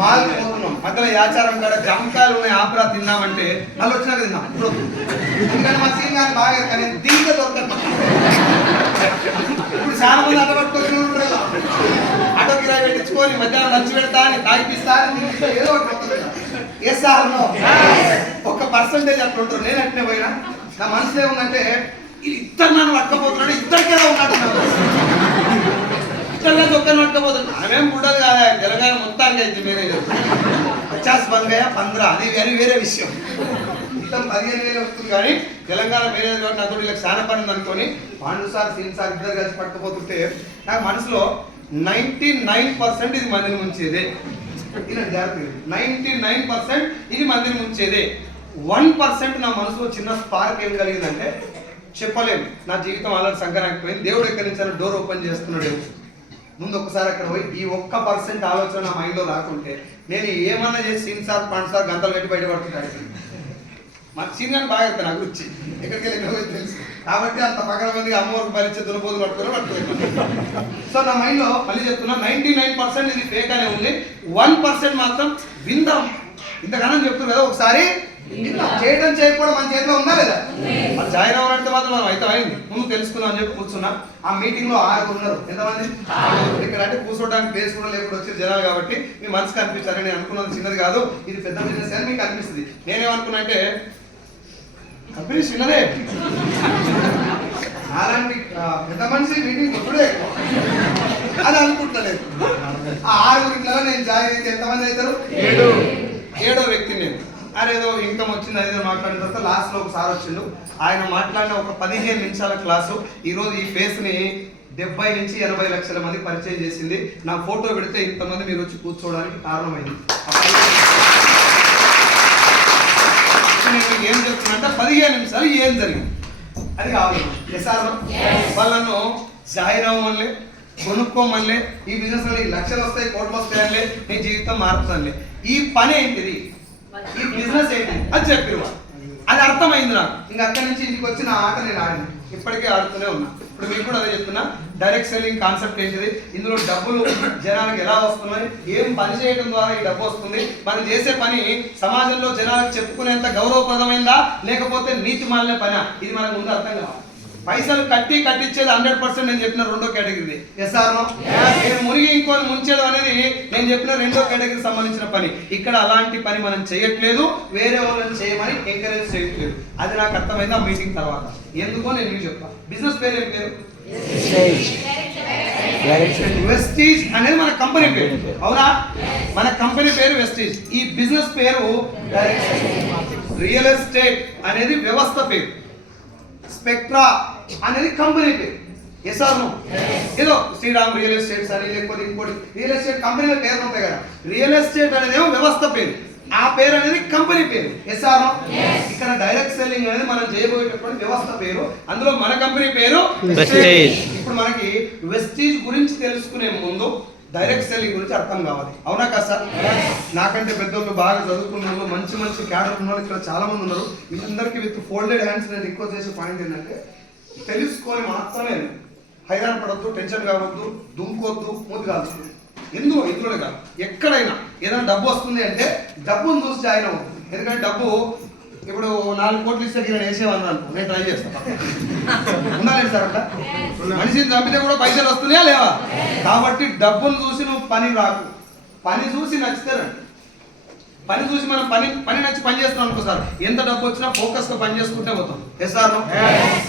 మాల్కి పోతున్నాం, అక్కడ ఆచారం కాడ జంకాయలు ఉన్నాయి, ఆపరా తిన్నామంటే మళ్ళీ వచ్చినాక తిన్నాం. ఇప్పుడు ఎందుకంటే మా సీన్ గారిని బాగా కానీ దీంట్లో దొరకదు. ఇప్పుడు చాలా మంది అడ్డ పట్టుకొని ఆటో కిరాయి పెట్టించుకొని మధ్యాహ్నం లంచ్ పెడతా అని తాగిపిస్తా అని ఏదో ఒకటి ఏ సార్ ఒక పర్సంటేజ్ అట్లా ఉంటారు. నేను అట్నే పోయినా, నా మనసులో ఏముందంటే ఇద్దరు నన్ను పట్టుకపోతున్నాడు, ఇద్దరికేదో ఉన్నట్టున్నాడు, ఇద్దరుగా ఒక్కరిని పట్టుకపోతున్నాడు. ఆమెం ఉండదు కదా, తెలంగాణ మొత్తానికి అయితే మేనేజర్ 50 బంద్ అయ్యా 15, అది వేరే విషయం. మొత్తం 15,000 వస్తుంది. కానీ తెలంగాణ మేనేజర్ కాబట్టి నాతో ఇలా చాలా పని ఉంది అనుకొని పాండు సార్ సీన్ సార్ ఇద్దరు కలిసి పట్టుకుపోతుంటే నాకు మనసులో 99% ఇది మందిని ముంచేదే. ఇది 99% ఇది మందిని ముంచేదే. 1% నా మనసులో చిన్న స్పార్క్ ఏం కలిగిందంటే చెప్పలేము. నా జీవితం అలాంటి సంకరాకపోయింది. దేవుడు ఎక్కడి నుంచి డోర్ ఓపెన్ చేస్తున్నాడు. ముందు ఒక్కసారి అక్కడ పోయి ఈ 1% ఆలోచన నా మైండ్లో రాకుంటే నేను ఏమన్నా చేసి సీన్ సార్ పాండు సార్ గంటలు పెట్టి బయటపడుతున్నాడు. మా సీన్ గారిని బాగా చెప్తాను, నాకు వచ్చి ఎక్కడికి వెళ్ళి తెలుసు కాబట్టి అంత పక్కన మందికి అమ్మవారికి పరిచే దునపోదు పట్టుకున్నాను. సో నా మైండ్లో మళ్ళీ చెప్తున్నా 99% ఇది ఫేక్ అనే ఉంది, 1% మాత్రం విందాం. ఇంతగానం చెప్తున్నారు కదా, ఒకసారి చేయడం చేయకపోవడం మన చేతిలో ఉందా లేదా? మరి జాయిన్ అవ్వాలంటే మాత్రం మనం అయితే అయింది. ముందు తెలుసుకుందాం అని చెప్పి కూర్చున్నా. ఆ మీటింగ్ లో 6 ఉన్నారు. ఎంతమంది? ఇక్కడ అంటే కూర్చోడానికి ప్లేస్ కూడా లేకుండా వచ్చే జనాలు కాబట్టి మీ మనసుకు అనిపించారు. నేను అనుకున్నది చిన్నది కాదు, ఇది పెద్ద బిజినెస్ అని మీకు అనిపిస్తుంది. నేనేమనుకున్నా అంటే కంపెనీ చిన్నదే, అలాంటి పెద్ద మనిషి మీటింగ్ వస్తుడే అని అనుకుంటలేదు. ఆ 6 ఇంట్లో నేను జాయిన్ అయితే ఎంతమంది అవుతారు? 7వ వ్యక్తి నేను. అరేదో ఇన్కమ్ వచ్చింది అదేదో మాట్లాడిన తర్వాత లాస్ట్లో ఒకసారి వచ్చిండు. ఆయన మాట్లాడిన ఒక 15 నిమిషాల క్లాసు ఈరోజు ఈ ఫేస్ని 70 నుంచి 80 లక్షల మంది పరిచయం చేసింది. నా ఫోటో పెడితే ఇంతమంది మీరు వచ్చి కూర్చోవడానికి కారణమైంది. నేను మీకు ఏం చెప్తున్నా అంటే 15 నిమిషాలు ఏం జరిగింది అది కావాలి. ఎస్ఆర్ వాళ్ళను జాయిన్ అవ్వమనిలే, కొనుక్కోమనిలే, ఈ బిజినెస్ లో లక్షలు వస్తాయి, కోట్లు వస్తాయనిలే, నీ జీవితం మారుతుందిలే. ఈ పని ఏంటిది, ఈ బిజినెస్ ఏంటి అది చెప్పిరు. అది అర్థమైంది నాకు. ఇంకా అక్కడి నుంచి ఇంటికి వచ్చి నా ఆట నేను ఆడిన, ఇప్పటికే ఆడుతూనే ఉన్నా. ఇప్పుడు మీకు కూడా అదే చెప్తున్నా, డైరెక్ట్ సెల్లింగ్ కాన్సెప్ట్ ఏంటిది, ఇందులో డబ్బులు జనాలకు ఎలా వస్తున్నాయి, ఏం పని చేయడం ద్వారా ఈ డబ్బు వస్తుంది, మనం చేసే పని సమాజంలో జనాలకు చెప్పుకునేంత గౌరవప్రదమైందా లేకపోతే నీతి మాలిన పనా, ఇది మనకు ముందు అర్థం కావాలి. పైసలు కట్టించేది 100% నేను చెప్పిన రెండో కేటగిరీ. ఎస్ఆర్ నేను మునిగి ఇంకోని ముంచేది అనేది నేను చెప్పిన రెండో కేటగిరీకి సంబంధించిన పని. ఇక్కడ అలాంటి పని మనం చేయట్లేదు, వేరే వాళ్ళని చేయమని ఎంకరేజ్ చేయట్లేదు. అది నాకు అర్థమైంది ఆ మీటింగ్ తర్వాత. ఎందుకో నేను మీకు చెప్తాను. బిజినెస్ పేరు ఏం పేరు? వెస్టీజ్ అనేది మన కంపెనీ పేరు, అవునా? మన కంపెనీ పేరు వెస్టీజ్. ఈ బిజినెస్ పేరు రియల్ ఎస్టేట్ అనేది వ్యవస్థ పేరు, స్పెక్ట్రా అనేది కంపెనీ పేరు. ఎస్ఆర్ ఏదో శ్రీరామ్ రియల్ ఎస్టేట్స్ అని లేకపోతే ఇంకోటి రియల్ ఎస్టేట్ కంపెనీల పేర్లు ఉంటాయి కదా. రియల్ ఎస్టేట్ అనేది ఏమో వ్యవస్థ పేరు, ఆ పేరు అనేది కంపెనీ పేరు. ఎస్ఆర్ ఇక్కడ డైరెక్ట్ సెల్లింగ్ అనేది మనం చేయబోయేటటువంటి వ్యవస్థ పేరు, అందులో మన కంపెనీ పేరు వెస్టీజ్. ఇప్పుడు మనకి వెస్టీజ్ గురించి తెలుసుకునే ముందు డైరెక్ట్ సెల్లింగ్ గురించి అర్థం కావాలి, అవునా కదా సార్? నాకంటే పెద్దోళ్ళు బాగా చదువుకున్న వాళ్ళు, మంచి మంచి క్యాడర్ ఉన్న వాళ్ళు ఇక్కడ చాలా మంది ఉన్నారు. వీళ్ళందరికీ విత్ ఫోల్డెడ్ హ్యాండ్స్ నేను రిక్వెస్ట్ చేసే పాయింట్ ఏంటంటే తెలుసుకొని మాత్రమే హైరాణ పడద్దు, టెన్షన్ కావద్దు, దుమ్ముకోవద్దు, మూతి కాల్చుకోవద్దు. ఇందులోనే కాదు, ఎక్కడైనా ఏదైనా డబ్బు వస్తుంది అంటే డబ్బును చూసి జాయిన్ అవ్వద్దు. ఎందుకంటే డబ్బు ఇప్పుడు 4 కోట్లు ఇస్తే నేను వేసేవాళ్ళు అనుకో, నేను ట్రై చేస్తాను. ఉండాలి సార్ అట్లా. మనిషిని చంపితే కూడా పైసలు వస్తున్నాయా లేవా? కాబట్టి డబ్బును చూసి నువ్వు పని రాకు, పని చూసి నచ్చితేనండి. పని చూసి మనం పని నచ్చి పని చేస్తున్నాం అనుకో సార్, ఎంత డబ్బు వచ్చినా ఫోకస్గా పని చేసుకుంటే పోతాం. ఎస్ఆర్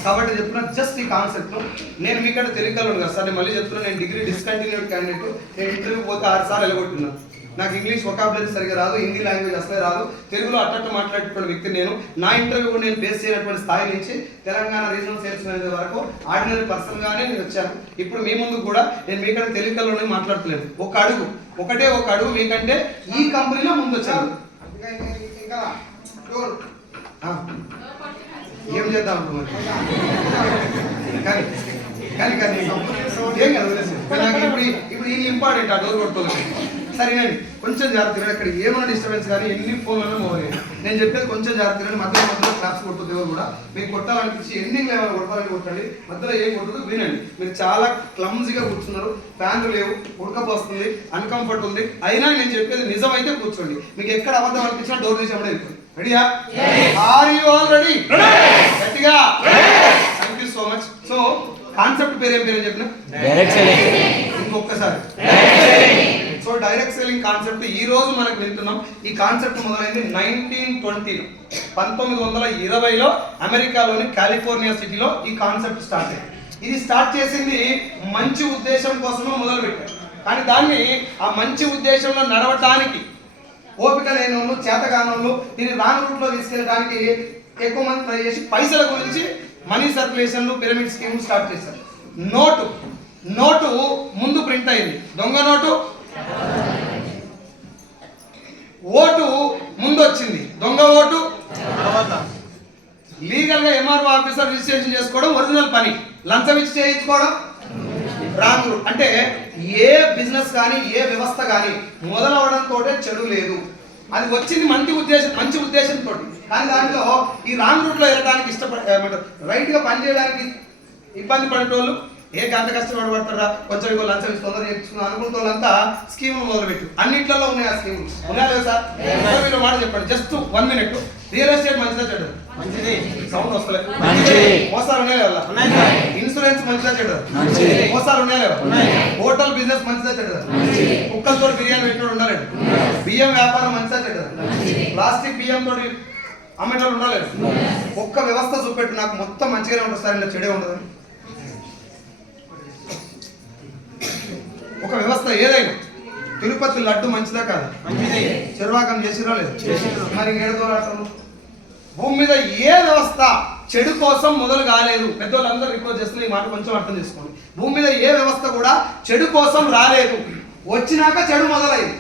కాబట్టి చెప్తున్నా జస్ట్ ఈ కాన్సెప్ట్. నేను మీకంటే తెలియగలను కదా సార్, నేను మళ్ళీ చెప్తున్నా, నేను డిగ్రీ డిస్కంటిన్యూడ్ క్యాండిడేట్. నేను ఇంటర్వ్యూ పోతే 6 సార్లు వెళ్ళగొట్టున్నాను. నాకు ఇంగ్లీష్ వొకాబులరీ సరిగా రాదు, హిందీ లాంగ్వేజ్ అసలే రాదు, తెలుగులో అట్టట్టు మాట్లాడేటువంటి వ్యక్తి నేను. నా ఇంటర్వ్యూ కూడా నేను ఫేస్ చేయనటువంటి స్థాయి నుంచి తెలంగాణ రీజనల్ సేల్స్ మేనేజర్ వరకు ఆర్డినరీ పర్సన్గానే నేను వచ్చాను. ఇప్పుడు మీ ముందు కూడా నేను మీకంటే తెలుగులోనే మాట్లాడలేను. ఒకటే ఒక అడుగు మీకంటే ఈ కంపెనీలో ముందు వచ్చాను. ఏం చేద్దాం అనుకున్నాను కానీ కానీ కానీ ఏం కాదు వదిలేసి. నాకు ఇప్పుడు ఇది ఇంపార్టెంట్ ఆ డోర్ కొట్టుకోవాలి. సరేనండి, కొంచెం జాగ్రత్త. అక్కడ ఏమైనా డిస్టర్బెన్స్ కానీ ఎన్ని ఫోన్లను మోవాలి. నేను చెప్పేది కొంచెం జాగ్రత్త. మధ్యలో క్లాప్స్ కొట్టదు ఎవరు కూడా. మీకు కొట్టాలనిపించి ఎండింగ్ ఏమైనా కొట్టాలని కొట్టండి, మధ్యలో ఏం కొట్టదు వినండి. మీరు చాలా క్లమ్జీగా కూర్చున్నారు, ఫ్యాన్లు లేవు, ఉడకపోస్తుంది, అన్కంఫర్ట్ ఉంది. అయినా నేను చెప్పేది నిజమైతే కూర్చోండి. మీకు ఎక్కడ అబద్ధం అనిపించినా డోర్ తీసి అమ్మడే వెళ్ళిపోయి. రెడీయా? Are you all ready? గట్టిగా thank you so much. So concept పేరు ఏం పేరు చెప్పిన? Direct selling. ఇంకొకసారి సో డైరెక్ట్ సెల్లింగ్ కాన్సెప్ట్ ఈ రోజు మనకు వింటున్నాం. ఈ కాన్సెప్ట్ మొదలైంది 1920లో, 1920లో అమెరికాలోని కాలిఫోర్నియా సిటీలో ఈ కాన్సెప్ట్ స్టార్ట్ అయింది. ఇది స్టార్ట్ చేసింది మంచి ఉద్దేశం కోసమే మొదలు పెట్టారు. కానీ దాన్ని ఆ మంచి ఉద్దేశంలో నడవటానికి ఓపిక లేని వాళ్ళు, చేతగానోళ్ళు దీన్ని రాంగ్ రూట్లో తీసుకెళ్ళడానికి ఎక్కువ మంది ట్రై చేసి పైసల గురించి money circulation, pyramid scheme start చేశారు. నోటు ముందు ప్రింట్ అయింది, దొంగ నోటు. ఓటు ముందు వచ్చింది, దొంగ ఓటు. లీగల్ గా ఎంఆర్ఓ ఆఫీసర్ రిజిస్ట్రేషన్ చేసుకోవడం ఒరిజినల్ పని, లంచం ఇచ్చి చేయించుకోవడం రాంగ్ రూట్. అంటే ఏ బిజినెస్ కానీ ఏ వ్యవస్థ కానీ మొదలవడంతో చెడు లేదు. అది వచ్చింది మంచి ఉద్దేశంతో. కానీ దాంట్లో ఈ రాంగ్ రూట్ లో వెళ్ళడానికి ఇష్టపడతారు, రైట్ గా పనిచేయడానికి ఇబ్బంది పడేటోళ్ళు ఏ గంట కష్టపడతారా, కొంచెం ఇగో లంచం ఇచ్చి తొందరగా చేయించుకున్న అనుకున్న వాళ్ళంతా స్కీములు మొదలుపెట్టు. అన్నింటిలో ఉన్నాయి ఆ స్కీములు. ఉన్నాయా లేదు సార్? మీరు మాట చెప్పండి, జస్ట్ 1 minute. రియల్ ఎస్టేట్ మంచిదా చెడ్డ? మంచిది. సౌండ్ వస్తలేదు. మోసాలు ఉన్నాయా లేదా? ఇన్సూరెన్స్ మంచిదా చెడ్డ? మోసాలు ఉన్నాయా లేదా? హోటల్ బిజినెస్ మంచిదా చెడ్డ? కుక్కలతో బిర్యానీ పెట్టినోడు ఉండాలండి. బియ్యం వ్యాపారం మంచిదా చెడ్డ? ప్లాస్టిక్ బియ్యం తోటి అమ్మేటోళ్ళు ఉండాలి. ఒక్క వ్యవస్థ చూపెట్టు నాకు, మొత్తం మంచిగానే ఉంటుంది సార్, ఇలా చెడే ఉండదు. ఒక వ్యవస్థ ఏదైనా, తిరుపతి లడ్డు మంచిదా కాదు? మంచిది. చెరువాకం చేసిరా లేదు? మరి ఏడుదోలాటం. భూమి మీద ఏ వ్యవస్థ చెడు కోసం మొదలు కాలేదు. పెద్దోళ్ళందరూ రిక్వెస్ట్ చేస్తున్న ఈ మాట కొంచెం అర్థం చేసుకోండి. భూమి మీద ఏ వ్యవస్థ కూడా చెడు కోసం రాలేదు. వచ్చినాక చెడు మొదలైంది,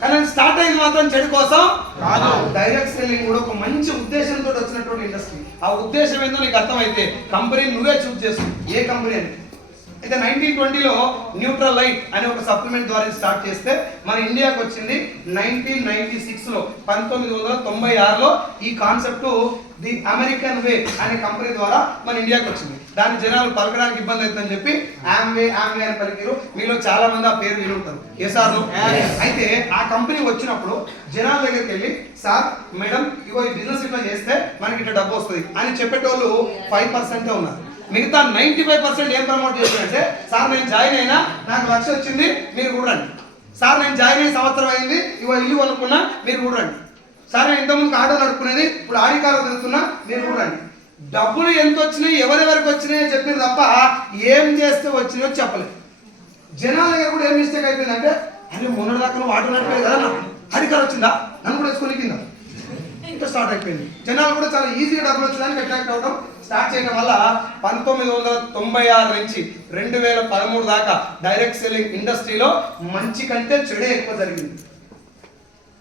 కానీ స్టార్ట్ అయింది మాత్రం చెడు కోసం కాదు. డైరెక్ట్ సెల్లింగ్ కూడా ఒక మంచి ఉద్దేశంతో వచ్చినటువంటి ఇండస్ట్రీ. ఆ ఉద్దేశం ఏందో నీకు అర్థమైతే కంపెనీ నువ్వే చూస్ చేసుకో, ఏ కంపెనీ అని. అయితే 1920లో న్యూట్రల్ లైట్ అనే ఒక సప్లిమెంట్ ద్వారా స్టార్ట్ చేస్తే మన ఇండియాకి వచ్చింది 1996లో, 1996లో ఈ కాన్సెప్ట్ ది అమెరికన్ వే అనే కంపెనీ ద్వారా మన ఇండియాకి వచ్చింది. దాని జనాలు పలకడానికి ఇబ్బంది అవుతుందని చెప్పి ఆమ్వే అని పలికారు. మీలో చాలా మంది ఆ పేరు వినుంటారు. ఏ సార్? అయితే ఆ కంపెనీ వచ్చినప్పుడు జనాల దగ్గరికి వెళ్ళి, సార్ మేడం ఇగో ఈ బిజినెస్ ఇట్లా చేస్తే మనకి ఇట్లా డబ్బు వస్తుంది అని చెప్పేటోళ్ళు 5% ఉన్నారు. మిగతా 95% ఏం ప్రమోట్ చేస్తారంటే, సార్ నేను జాయిన్ అయినా నాకు 1,00,000 వచ్చింది, మీరు కూడా రండి. సార్ నేను జాయిన్ అయిన సంవత్సరం అయింది, ఇవో ఇల్లు కొనుక్కున్నా, మీరు కూడా రండి. సార్ నేను ఇంతకుముందు ఆటో నడుపుకునేది, ఇప్పుడు ఆడి కారు తిరుగుతున్నా, మీరు కూడా రండి. డబ్బులు ఎంత వచ్చినాయి, ఎవరెవరికి వచ్చినాయో చెప్పారు తప్ప ఏం చేస్తే వచ్చినాయో చెప్పలేదు. జనాల దగ్గర కూడా ఏం మిస్టేక్ అయిపోయిందంటే, అరే మొన్నటి దాకా నువ్వు ఆటో నడిపేది కదా, ఆడి కారు వచ్చిందా, నన్ను కూడా వేసుకొని కింద ఇంకా స్టార్ట్ అయిపోయింది. జనాలు కూడా చాలా ఈజీగా డబ్బులు వచ్చేదానికి అట్రాక్ట్ అవడం స్టార్ట్ చేయడం వల్ల 1996 నుంచి 2013 దాకా డైరెక్ట్ సెల్లింగ్ ఇండస్ట్రీలో మంచి కంటే చెడే ఎక్కువ జరిగింది.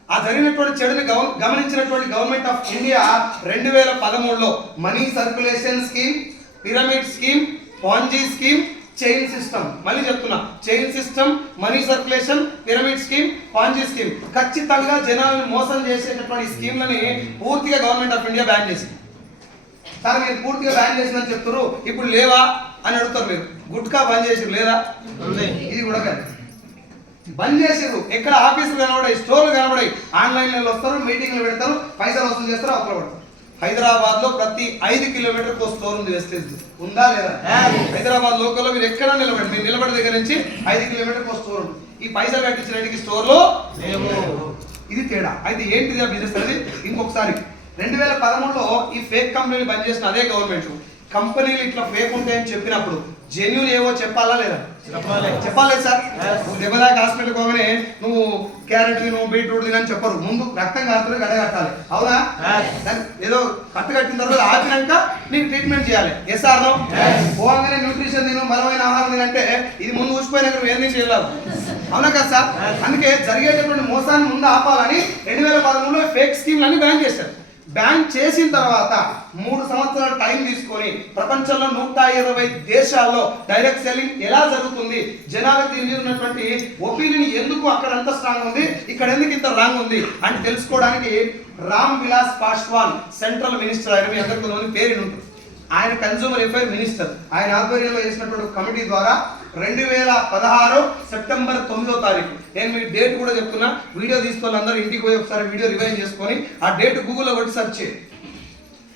ఆ జరిగినటువంటి చెడుని గమనించినటువంటి గవర్నమెంట్ ఆఫ్ ఇండియా 2013లో money circulation scheme, pyramid scheme, Ponzi scheme, chain system, మళ్ళీ చెప్తున్నా, chain system, money circulation, pyramid scheme, Ponzi scheme, ఖచ్చితంగా జనాలను మోసం చేసేటటువంటి స్కీమ్లని పూర్తిగా గవర్నమెంట్ ఆఫ్ ఇండియా బ్యాన్ చేసింది. సార్ మీరు పూర్తిగా బ్యాన్ చేసిందని చెప్తారు, ఇప్పుడు లేవా అని అడుగుతారు. మీరు గుట్కా బంద్ చేసిరు లేదా? ఇది కూడా కాదు, బంద్ చేసిరు. ఎక్కడ ఆఫీసులు కనబడాయి, స్టోర్లు కనబడాయి, ఆన్లైన్లో వస్తారు, మీటింగ్లు పెడతారు, పైసలు వసూలు చేస్తారు, అవతల పడతారు. హైదరాబాద్ లో ప్రతి 5 కిలోమీటర్కి స్టోర్ ఉంది, వెస్టేజ్ ఉందా లేదా? హైదరాబాద్ లోకల్లో మీరు ఎక్కడ నిలబడి, మీరు నిలబడి దగ్గర నుంచి 5 కిలోమీటర్కి స్టోర్ ఉంది. ఈ పైసలు కట్టించడానికి స్టోర్లో ఇది తేడా. అయితే ఏంటిది ఆ బిజినెస్ అనేది? ఇంకొకసారి 2013లో ఈ ఫేక్ కంపెనీలు బంద్ చేసిన అదే గవర్నమెంట్ కంపెనీలు ఇట్లా ఫేక్ ఉంటాయని చెప్పినప్పుడు జెన్యూన్ ఏవో చెప్పాలా లేదా? చెప్పాలి సార్. నువ్వు దెబ్బదాకా హాస్పిటల్కి పోగానే నువ్వు క్యారెట్ నువ్వు బీట్రూట్ తినని చెప్పరు, ముందు రక్తం కారుతుంది, గడగట్టాలి, అవునా? ఏదో కట్టు కట్టిన తర్వాత ఆపినాక నీకు ట్రీట్మెంట్ చేయాలి. Yes or no? పోగానే న్యూట్రిషన్ తిను, బలమైన ఆహారం తినంటే ఇది ముందు ఊసిపోయినాక ఏం నుంచి వెళ్ళాలి, అవునా కదా సార్? అందుకే జరిగేటటువంటి మోసాన్ని ముందు ఆపాలని 2013లో ఫేక్ స్కీమ్లన్నీ బ్యాన్ చేశారు. బ్యాన్ చేసిన తర్వాత 3 సంవత్సరాల టైం తీసుకొని ప్రపంచంలో 120 దేశాల్లో డైరెక్ట్ సెల్లింగ్ ఎలా జరుగుతుంది, జనాలకు దీని మీద ఉన్నటువంటి ఒపీనియన్ ఎందుకు అక్కడ అంత స్ట్రాంగ్ ఉంది, ఇక్కడ ఎందుకు ఇంత రాంగ్ ఉంది అని తెలుసుకోవడానికి రామ్ విలాస్ పాస్వాన్ సెంట్రల్ మినిస్టర్, ఆయన మీ అందరికీ కొంతమంది పేరు ఉంటుంది, ఆయన కన్స్యూమర్ అఫైర్ మినిస్టర్, ఆయన ఆధ్వర్యంలో చేసినటువంటి కమిటీ ద్వారా 2016 సెప్టెంబర్ 9వ తారీఖు, నేను మీ డేట్ కూడా చెప్తున్నా, వీడియో తీసుకొని అందరూ ఇంటికి పోయి ఒకసారి వీడియో రివైండ్ చేసుకొని ఆ డేట్ గూగుల్లో కొట్టి సెర్చ్ చేయండి.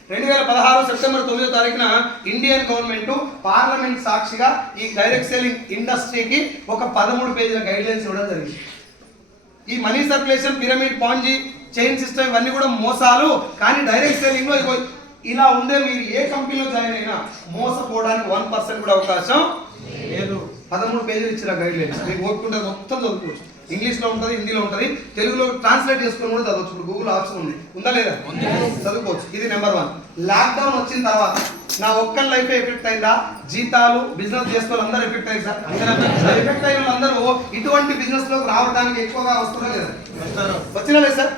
2016 సెప్టెంబర్ 9వ తారీఖున ఇండియన్ గవర్నమెంట్ పార్లమెంట్ సాక్షిగా ఈ డైరెక్ట్ సెల్లింగ్ ఇండస్ట్రీకి ఒక 13 పేజీల గైడ్ లైన్స్ ఇవ్వడం జరిగింది. ఈ money circulation, pyramid, Ponzi, chain system ఇవన్నీ కూడా మోసాలు, కానీ డైరెక్ట్ సెల్లింగ్ లో ఇలా ఉండే మీరు ఏ కంపెనీలో జాయిన్ అయినా మోసపోవడానికి 1% కూడా అవకాశం లేదు. 13 పేజీలు ఇచ్చిన గైడ్ లైన్స్ మీకు ఓపుకుంటే మొత్తం చదువుకోవచ్చు. ఇంగ్లీష్ లో ఉంటుంది, హిందీలో ఉంటుంది, తెలుగులో ట్రాన్స్లేట్ చేసుకొని కూడా చదవచ్చు. ఇప్పుడు గూగుల్ ఆప్షన్ ఉంది, ఉందా లేదా? చదువుకోవచ్చు. ఇది నెంబర్ 1. లాక్డౌన్ వచ్చిన తర్వాత నా ఒక్క లైఫ్ ఎఫెక్ట్ అయిందా? జీతాలు బిజినెస్ చేసే వాళ్ళు అందరూ ఎఫెక్ట్ అయ్యింది సార్. ఎఫెక్ట్ అయిన వాళ్ళందరూ ఇటువంటి బిజినెస్ లోకి రావడానికి ఎక్కువగా వస్తున్నా లేదా? వచ్చినా లేదు సార్?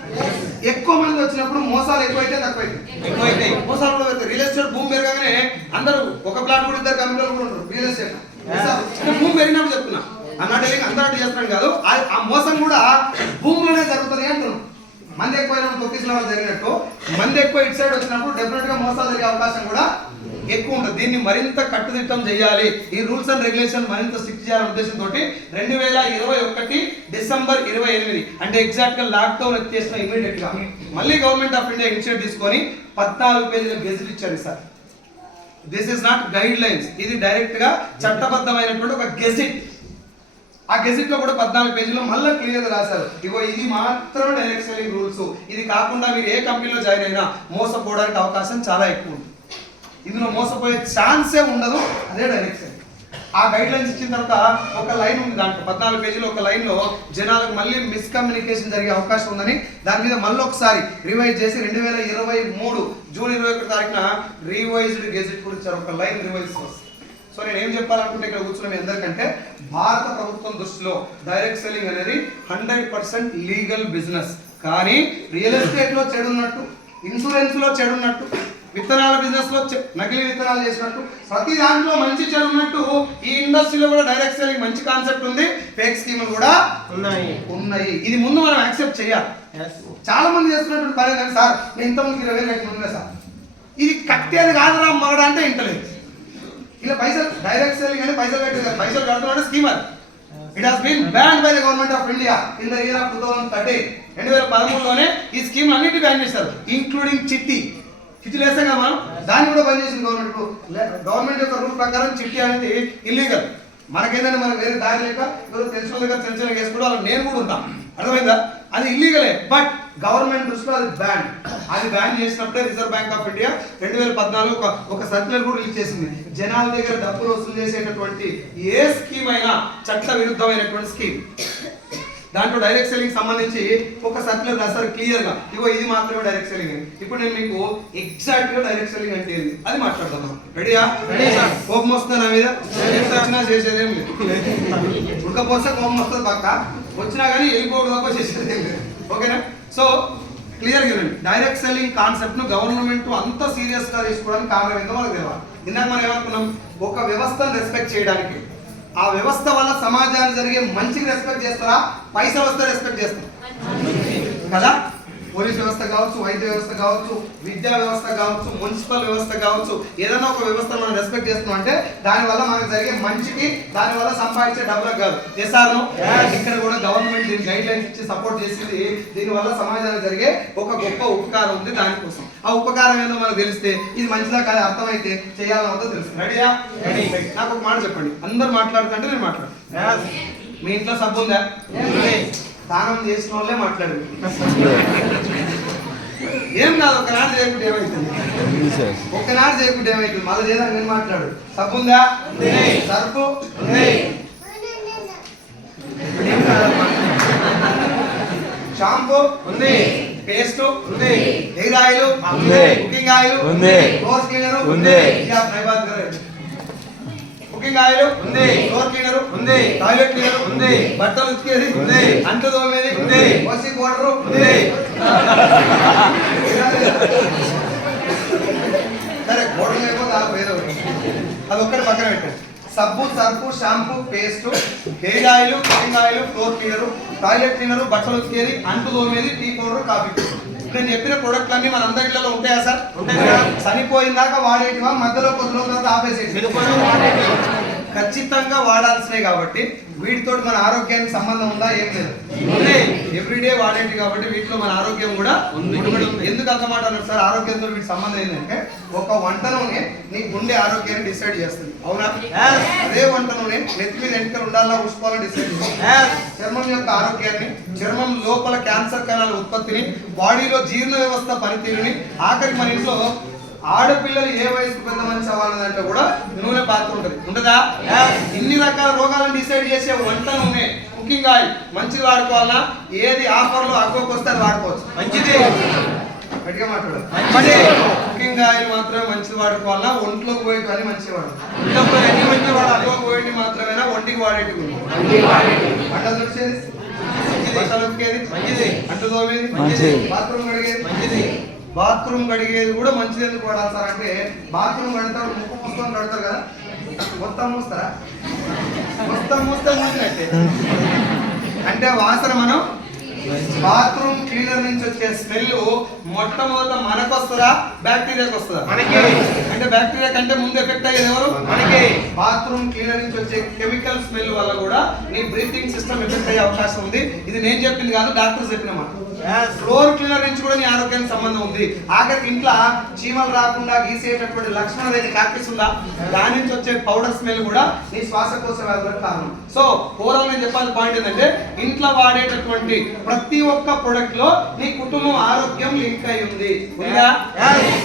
ఎక్కువ మంది వచ్చినప్పుడు మోసాలు ఎక్కువైతే తక్కువైతే మోసాలు కూడా పెడతాయి. రియల్ ఎస్టేట్ భూమి పెరగానే అందరూ ఒక ప్లాట్ కూడా 2 కంపెనీలు కూడా ఉంటారు. రియల్ ఎస్టేట్ భూమి పెరిగినప్పుడు చెప్తున్నా, అన్నట్టు అందరూ చేస్తున్నాను కాదు, ఆ మోసం కూడా భూమిలోనే జరుగుతుంది అంటున్నాం. మంది ఎక్కువైనప్పుడు తొక్కిసిన వాళ్ళు జరిగినట్టు మంది ఎక్కువ ఇటు సైడ్ వచ్చినప్పుడు డెఫినెట్ గా మోసాలు జరిగే అవకాశం కూడా ఎక్కువ ఉంటుంది. దీన్ని మరింత కట్టుదిట్టం చేయాలి, ఈ రూల్స్ అండ్ రెగ్యులేషన్ మరింత స్ట్రిక్ట్ చేయాలనే ఉద్దేశంతో 2021 డిసెంబర్ 28 అంటే ఎగ్జాక్ట్ గా లాక్డౌన్ ఎత్తేసిన ఇమీడియట్ గా మళ్ళీ గవర్నమెంట్ ఆఫ్ ఇండియా ఇనిషియేటివ్ తీసుకొని 14 పేజీల గెజిట్ ఇచ్చారు sir. This is not guide lines, ఇది డైరెక్ట్ గా చట్టబద్ధమైనటువంటి ఒక గెజిట్. ఆ గెజిట్ లో కూడా 14 పేజీలో మళ్ళీ క్లియర్ గా రాశారు, ఇగో ఇది మాత్రమే డైరెక్ట్ సెల్లింగ్ రూల్స్, ఇది కాకుండా మీరు ఏ కంపెనీలో జాయిన్ అయినా మోసపోవడానికి అవకాశం చాలా ఎక్కువ ఉంది, ఇందులో మోసపోయే ఛాన్సే ఉండదు, అదే డైరెక్ట్ సెల్లింగ్. ఆ గైడ్ లైన్స్ ఇచ్చిన తర్వాత ఒక లైన్ ఉంది దాంట్లో 14 పేజీలో ఒక లైన్ లో జనాలకు మళ్ళీ మిస్కమ్యూనికేషన్ జరిగే అవకాశం ఉందని దాని మీద మళ్ళీ ఒకసారి రివైజ్ చేసి 2023 జూన్ 21 తారీఖున రివైజ్డ్ గెజిట్ కూడా ఇచ్చారు, ఒక లైన్ రివైజ్ వస్తుంది. సో నేను ఏం చెప్పాలనుకుంటే ఇక్కడ కూర్చున్న మీ అందరికంటే భారత ప్రభుత్వం దృష్టిలో డైరెక్ట్ సెల్లింగ్ అనేది 100% లీగల్ బిజినెస్. కానీ రియల్ ఎస్టేట్ లో చెడున్నట్టు, ఇన్సూరెన్స్ లో చెడున్నట్టు, విత్తనాల బిజినెస్ లో నకిలీ విత్తనాలు చేసినట్టు, ప్రతి దాంట్లో మంచి చెడు ఉన్నట్టు ఈ ఇండస్ట్రీలో కూడా డైరెక్ట్ సెల్లింగ్ మంచి కాన్సెప్ట్ ఉంది, ఫేక్ స్కీములు కూడా ఉన్నాయి. ఇది ముందు మనం యాక్సెప్ట్ చేయాలి. చాలా మంది చేస్తున్నటువంటి పని కానీ సార్ నేను ఇంతమందికి 20,000 కట్టిన సార్, ఇది కట్టేది కాదురా మగడ అంటే ఇంటలేదు. ఇలా పైసలు డైరెక్ట్ సెల్లింగ్ అంటే పైసలు కట్టేది, పైసలు కడుతున్నాడు schemer. It has been banned by the government of India in the year of 2013. 2013లోనే ఈ స్కీమ్ అన్నిటి బ్యాన్ చేశారు, ఇంక్లూడింగ్ చిట్టీలు వేస్తాం కదా మనం, దాన్ని కూడా బంద్ చేసింది గవర్నమెంట్. గవర్నమెంట్ యొక్క రూల్ ప్రకారం చిట్టి అనేది ఇల్లీగల్. మనకేంటంటే మనకు వేరే దారి లేక ఎవరు తెలిసిన దగ్గర తెలిసిన వేసుకోవడం అలా నేను కూడా ఉంటాం, అర్థమైందా? అది ఇల్లీగలే, బట్ గవర్నమెంట్ దృష్టిలో అది బ్యాన్. అది బ్యాన్ చేసినప్పుడే రిజర్వ్ బ్యాంక్ ఆఫ్ ఇండియా 2014 ఒక సర్క్యులర్ కూడా రిలీజ్ చేసింది, జనాల దగ్గర డబ్బులు వసూలు చేసేటటువంటి ఏ స్కీమ్ అయినా చట్ట విరుద్ధమైనటువంటి స్కీమ్. దాంట్లో డైరెక్ట్ సెల్లింగ్ సంబంధించి ఒక సర్క్యులర్ రాస్తారు క్లియర్ గా, ఇగో ఇది మాత్రమే డైరెక్ట్ సెల్లింగ్ అని. ఇప్పుడు నేను మీకు ఎగ్జాక్ట్ గా డైరెక్ట్ సెల్లింగ్ అంటే ఏంది అది మాట్లాడదాం. రెడీయా? కోపం వస్తుందా నా మీద? వచ్చినా చేసేదేం లేదు, ఉడకపోతే కోపం వస్తుంది పక్క, వచ్చినా కానీ వెళ్ళిపోవడం తప్ప చేసేదేం లేదు. ఓకేనా? సో క్లియర్ గా డైరెక్ట్ సెల్లింగ్ కాన్సెప్ట్ ను గవర్నమెంట్ అంత సీరియస్ గా తీసుకోవడానికి కారణం ఏందో మనకు తెలియాలి. ఇందాక మనం ఏమనుకున్నాం, ఒక వ్యవస్థను రెస్పెక్ట్ చేయడానికి, ఆ వ్యవస్థ వల్ల సమాజానికి జరిగే మంచిని రెస్పెక్ట్ చేస్తారా, పైసలు వస్తే రెస్పెక్ట్ చేస్తారా కదా? పోలీస్ వ్యవస్థ కావచ్చు, వైద్య వ్యవస్థ కావచ్చు, విద్యా వ్యవస్థ కావచ్చు, మున్సిపల్ వ్యవస్థ కావచ్చు, ఏదైనా ఒక వ్యవస్థను మనం రెస్పెక్ట్ చేస్తున్నాం అంటే దానివల్ల మనకు జరిగే మంచికి, దానివల్ల సంపాదించే డబ్బులకు కాదు. చేశారు ఇక్కడ కూడా గవర్నమెంట్ దీని గైడ్ లైన్స్ ఇచ్చి సపోర్ట్ చేసింది, దీనివల్ల సమాజానికి జరిగే ఒక గొప్ప ఉపకారం ఉంది, దానికోసం. ఆ ఉపకారం ఏందో మనకు తెలిస్తే ఇది మంచిదా కాదు అర్థమైతే చేయాలన్నదో తెలుసు. రెడీయా? నాకు ఒక మాట చెప్పండి, అందరు మాట్లాడుతుంటే నేను మాట్లాడు. మీ ఇంట్లో సబ్బు ఉందా? స్నానం చేసిన వాళ్ళే మాట్లాడు, ఏం కాదు. ఒకనాడు చేయకుంటే ఏమైతుంది, ఒక్కనాడు చేయకుంటే ఏమైతుంది, మళ్ళీ చేయడానికి నేను మాట్లాడు. సబ్బు ఉందా? సర్ఫు, షాంపూ ఉంది, పేస్ట్ ఉంది, హెయిర్ ఆయిల్ ఉంది, కుకింగ్ ఆయిల్ ఉంది, ఫ్లోర్ క్లీనర్ ఉంది, కుకింగ్ కుకింగ్ ఆయిల్ ఉంది. ఫ్లోర్ క్లీనర్ ఉంది. టాయిలెట్ క్లీనర్ ఉంది. బట్టలు ఉతికేది ఉంది. అంట్లు తోమేది ఉంది. వాషింగ్ పౌడర్ ఉంది. సరే గోడలు లేకపోతే ఏదో ఒకటి. అది ఒక్కటి పక్కన పెట్టండి. సబ్బు surf shampoo paste hair oil cooking oil floor cleaner toilet cleaner బట్టలు ఉతికేది అంటు తోమేది టీ పౌడర్ కాఫీ పౌడర్. నేను చెప్పిన ప్రొడక్ట్లు అన్ని మన అందరి ఇళ్లలో ఉంటాయా సార్? ఉంటాయి కదా. చనిపోయిందాక వాడేటివా మధ్యలో కొద్ది రోజుల తర్వాత ఆపేసేసి ఖచ్చితంగా వాడాల్సినవి కాబట్టి వీటితో మన ఆరోగ్యానికి సంబంధం ఉందా? ఏం లేదు. ఎవ్రీడే వాడేటి కాబట్టి వీటిలో మన ఆరోగ్యం కూడా ముడిపడి ఉంది. ఎందుకు అంత మాట అన్నారు సార్? ఆరోగ్యంతో వీటి సంబంధం ఏంటంటే ఒక వంట నూనె నీ గుండె ఆరోగ్యాన్ని డిసైడ్ చేస్తుంది, అవునా? అదే వంట నూనె నెత్తి మీద ఎంటికలు ఉండాలా ఉష్పాలని డిసైడ్ చేస్తుంది. చర్మం యొక్క ఆరోగ్యాన్ని, చర్మం లోపల క్యాన్సర్ కణాల ఉత్పత్తిని, బాడీలో జీర్ణ వ్యవస్థ పనితీరుని, ఆఖరికి మన ఇంట్లో ఆడపిల్లలు ఏ వయసుకు పెద్ద మనిషి అవ్వాలంటే కూడా నూనె పాత్ర ఉంటుంది, ఉంటుందా? ఇన్ని రకాల రోగాలను డిసైడ్ చేసే వంట నూనె కుకింగ్ ఆయిల్ మంచిది వాడుకోవాలన్నా ఏది ఆఫర్లో అక్కువకి వస్తే అది వాడుకోవచ్చు. మంచిది గట్టిగా మాట్లాడు. కుకింగ్ ఆయిల్ మాత్రమే మంచిది వాడుకోవాలన్నా ఒంట్లోకి పోయేటి అని మంచిగా వాడు. అక్కువకి పోయేటి మాత్రమేనా ఒంటికి వాడేటి బట్టలు తుడిచేది బట్టలు ఉతికేది మంచిది, అంటు తోమేది మంచిది, బాత్రూమ్ కడిగేది మంచిది. బాత్రూమ్ కడిగేది కూడా మంచిది. ఎందుకు వాడాలి సార్ అంటే బాత్రూమ్ కడతారు ముక్కు పుస్తకం కడతారు కదా, మొత్తం మూస్తారా? మొత్తం మూస్తే మూసినట్టే. అంటే వాసన మనం బాత్రూమ్ క్లీనర్ నుంచి వచ్చే స్మెల్ మొట్టమొదట మనకు వస్తుందా బ్యాక్టీరియాకి వస్తుందా? మనకి. అంటే బ్యాక్టీరియా కంటే ముందు ఎఫెక్ట్ అయ్యేది ఎవరు? మనకి. బాత్రూమ్ క్లీనర్ నుంచి వచ్చే కెమికల్ స్మెల్ వల్ల కూడా నీ బ్రీతింగ్ సిస్టమ్ ఎఫెక్ట్ అయ్యే అవకాశం ఉంది. ఇది నేను చెప్పింది కాదు, డాక్టర్స్ చెప్పిన మాట. ఫ్లోర్ క్లీనర్ నుంచి కూడా నీ ఆరోగ్యానికి సంబంధం ఉంది. ఆఖరికి ఇంట్లో చీమలు రాకుండా గీసేటటువంటి లక్షణాలు ఏది కాకిస్తుందా, దాని నుంచి వచ్చే పౌడర్ స్మెల్ కూడా నీ శ్వాసకోశ వ్యాధులకు కారణం. సో ఓవరాల్ నేను చెప్పాల్సిన పాయింట్ ఏంటంటే ఇంట్లో వాడేటటువంటి ప్రతి ఒక్క ప్రొడక్ట్ లో నీ కుటుంబం ఆరోగ్యం లింక్ అయి ఉంది.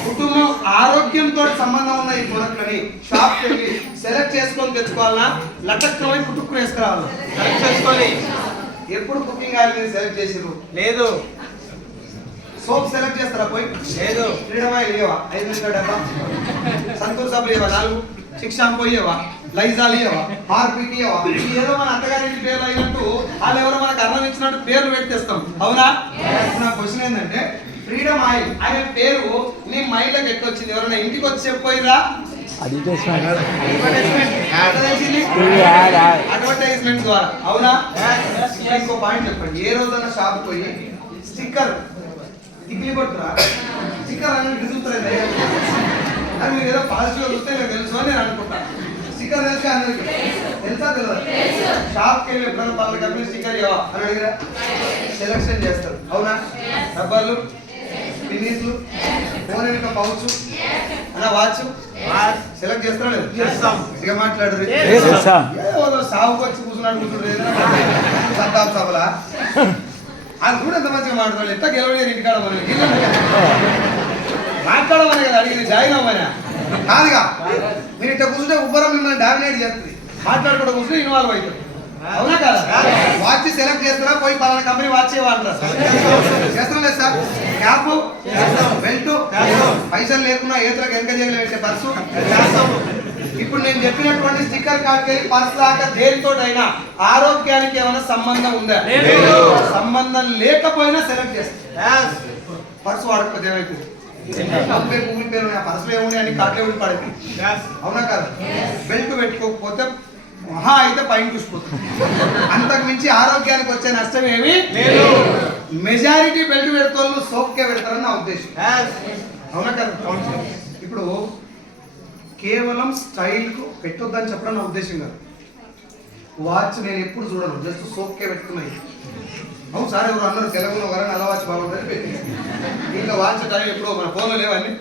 కుటుంబం ఆరోగ్యంతో సంబంధం ఉన్న ఈ ప్రొడక్ట్లని షాప్ వెళ్ళి సెలెక్ట్ చేసుకొని తెచ్చుకోవాలన్నా లటక్కున కుటుక్కుని వేసుకురావాలి. సెలెక్ట్ చేసుకోవాలి. ఎప్పుడు కుకింగ్ ఆయిల్ మీరు సెలెక్ట్ చేసిరు? లేదు. సోప్ సెలెక్ట్ చేస్తారా? పోయి లేదు. ఫ్రీడమ్ ఆయిల్ ఇవ్వవా? 5 లీటర్ డబ్బా. సంతూర్ సబ్బులు ఇవ్వవా? 4. చిక్ షాంపూ ఇవ్వవా? లైజాల్ ఇవ్వవా? హార్పిక్ ఇవ్వవా? ఏదో మన అత్తగారి పేర్లు అయినట్టు వాళ్ళు ఎవరో మనకు అన్నం ఇచ్చినట్టు పేర్లు పెట్టేస్తాం, అవునా? నా క్వశ్చన్ ఏంటంటే ఫ్రీడమ్ ఆయిల్ అనే పేరు నీ మైండ్ లోకి ఎట్లా వచ్చింది? ఎవరైనా ఇంటికి వచ్చి చెప్పిపోయిరా? అడ్వర్టైజ్మెంట్ ద్వారా, అవునా? ఇంకో పాయింట్ చెప్పండి. ఏ రోజైనా షాప్ పోయి స్టిక్కర్ టిక్లీ కొట్టురా, స్టిక్కర్ అనేది విసుగుతుంది అని మీరు ఏదో పాజిటివ్ చూస్తే నాకు తెలుసు అని నేను అనుకుంటాను. స్టిక్కర్ తెలుసు అందరికి తెలుసా? తెలియదు. షాప్కి వెళ్ళి ఎప్పుడైనా పనులు కలిపి స్టిక్కర్ ఇవ్వవా అని అడిగిరా? సెలెక్షన్ చేస్తారు, అవునా? డబ్బాలు, పిన్నీస్లు, ఫోన్ వెనుక పౌచ్ అన్న వాచ్ సెలెక్ట్ చేస్తారా? లేదు. ఇక మాట్లాడరు. సాగుకు వచ్చి కూర్చున్నాడు సత్తాం సభలా అది కూడా ఎంత మంచిగా మాట్లాడాలి. ఎట్లా గెలవలేదు ఇంటికాడ మనకి మాట్లాడమని కదా అడిగింది, జాయిన్ అవ్వమని కాదుగా. మీరు ఇట్లా కూర్చుంటే ఉబ్బరం మిమ్మల్ని డామినేట్ చేస్తుంది. మాట్లాడుకుంటూ కూర్చుంటే ఇన్వాల్వ్ అవుతుంది, అవునా కదా? వాచ్ సెలెక్ట్ చేస్తారా? పోయి పలానా కంపెనీ వాచ్ చేయమంటారా? చేస్తారా లేదు సార్? క్యాప్, బెల్ట్, పైసలు లేకుండా ఏతలకు వెనక చేయలేదు పర్సు. ఇప్పుడు నేను చెప్పినటువంటి స్టిక్కర్ కార్డ్కి పర్స్ దాకా దేనితోటైనా ఆరోగ్యానికి ఏమైనా సంబంధం ఉందా? సంబంధం లేకపోయినా సెలెక్ట్ చేస్తా. పర్సు వాడకపోతే ఏమైతుంది? గూగుల్ పే పర్సులు ఏముండే అని కార్డులే ఉండి పడేది, అవునా కదా? బెల్ట్ పెట్టుకోకపోతే మహా అయితే పైన చూసిపోతుంది. అంతకు మించి ఆరోగ్యానికి వచ్చే నష్టం ఏమి లేదు. మెజారిటీ బెల్ట్ పెడతారు సోప్కే పెడతారని నా ఉద్దేశం, అవునా కదా? ఇప్పుడు కేవలం స్టైల్కు పెట్టొద్దని చెప్పడం నా ఉద్దేశం కాదు. వాచ్ నేను ఎప్పుడు చూడను, జస్ట్ సోప్కే పెట్టుకున్నాయి. అవును సార్, ఎవరు అన్నారు తెలుగులో వరకు నల్ల వాచ్ బాగుంటుంది పెట్టి ఇంకా వాచ్ టైం ఎప్పుడు మన ఫోన్లో లేవన్నీ.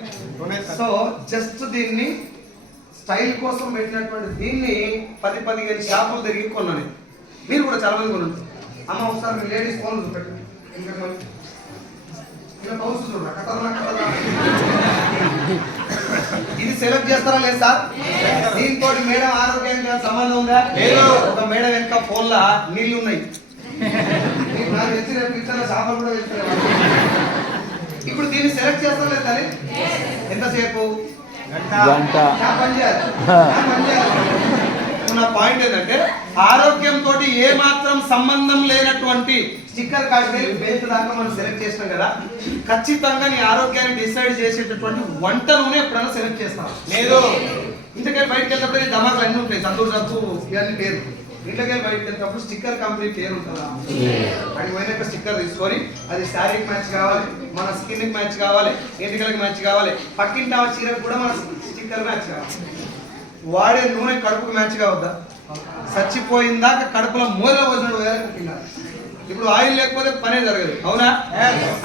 సో జస్ట్ దీన్ని స్టైల్ కోసం పెట్టినటువంటి దీన్ని 10-15 షాపులు తిరిగి కొన్నాను. మీరు కూడా చాలా మంది కొనండి. అమ్మ ఒకసారి మీ లేడీస్ ఫోన్ పెట్టండి. ఇంకా పౌస్ చూడరా ఇది సెలెక్ట్ చేస్తారా లేదు సార్? దీంతో మేడం ఆరోగ్యానికి సంబంధం ఉందా? ఒక మేడం వెనక ఫోన్లా నీళ్లు ఉన్నాయి. నాకు తెచ్చిన పిక్చర్ షాపులు కూడా వెళ్తున్నాయి. ఇప్పుడు దీన్ని సెలెక్ట్ చేస్తారా లేదు కానీ ఎంతసేపు పని చేయాలి. ఇప్పుడు నా పాయింట్ ఏంటంటే ఆరోగ్యంతో ఏ మాత్రం సంబంధం లేనటువంటి స్టిక్కర్ కార్డ్ బేస్ దాకా మనం సెలెక్ట్ చేసినాం కదా, ఖచ్చితంగా నీ ఆరోగ్యాన్ని డిసైడ్ చేసేటటువంటి వంట నూనె ఎప్పుడైనా సెలెక్ట్ చేస్తాం లేదు. ఇంటికెళ్ళి బయటకు వెళ్ళినప్పుడు దమాకులు అన్నీ ఉంటాయి, సంతూర్ సత్తు ఇవన్నీ పేరు. ఇంట్లోకెళ్ళి బయటకు వెళ్ళినప్పుడు స్టిక్కర్ కంపెనీ పేరు ఉంటుందా, అడిగి పోయినాక స్టిక్కర్ తీసుకొని అది శారీకి మ్యాచ్ కావాలి, మన స్కిన్కి మ్యాచ్ కావాలి, ఎంటికలకి మ్యాచ్ కావాలి, పక్కింటి ఆ చీరకు కూడా మన స్టిక్కర్ మ్యాచ్ కావాలి. వాడే నూనె కడుపుకు మ్యాచ్ కావద్దా? చచ్చిపోయిందాక కడుపులో మూలలో పోసినట్టు వేరే తినాలి. ఇప్పుడు ఆయిల్ లేకపోతే పనే జరగదు, అవునా?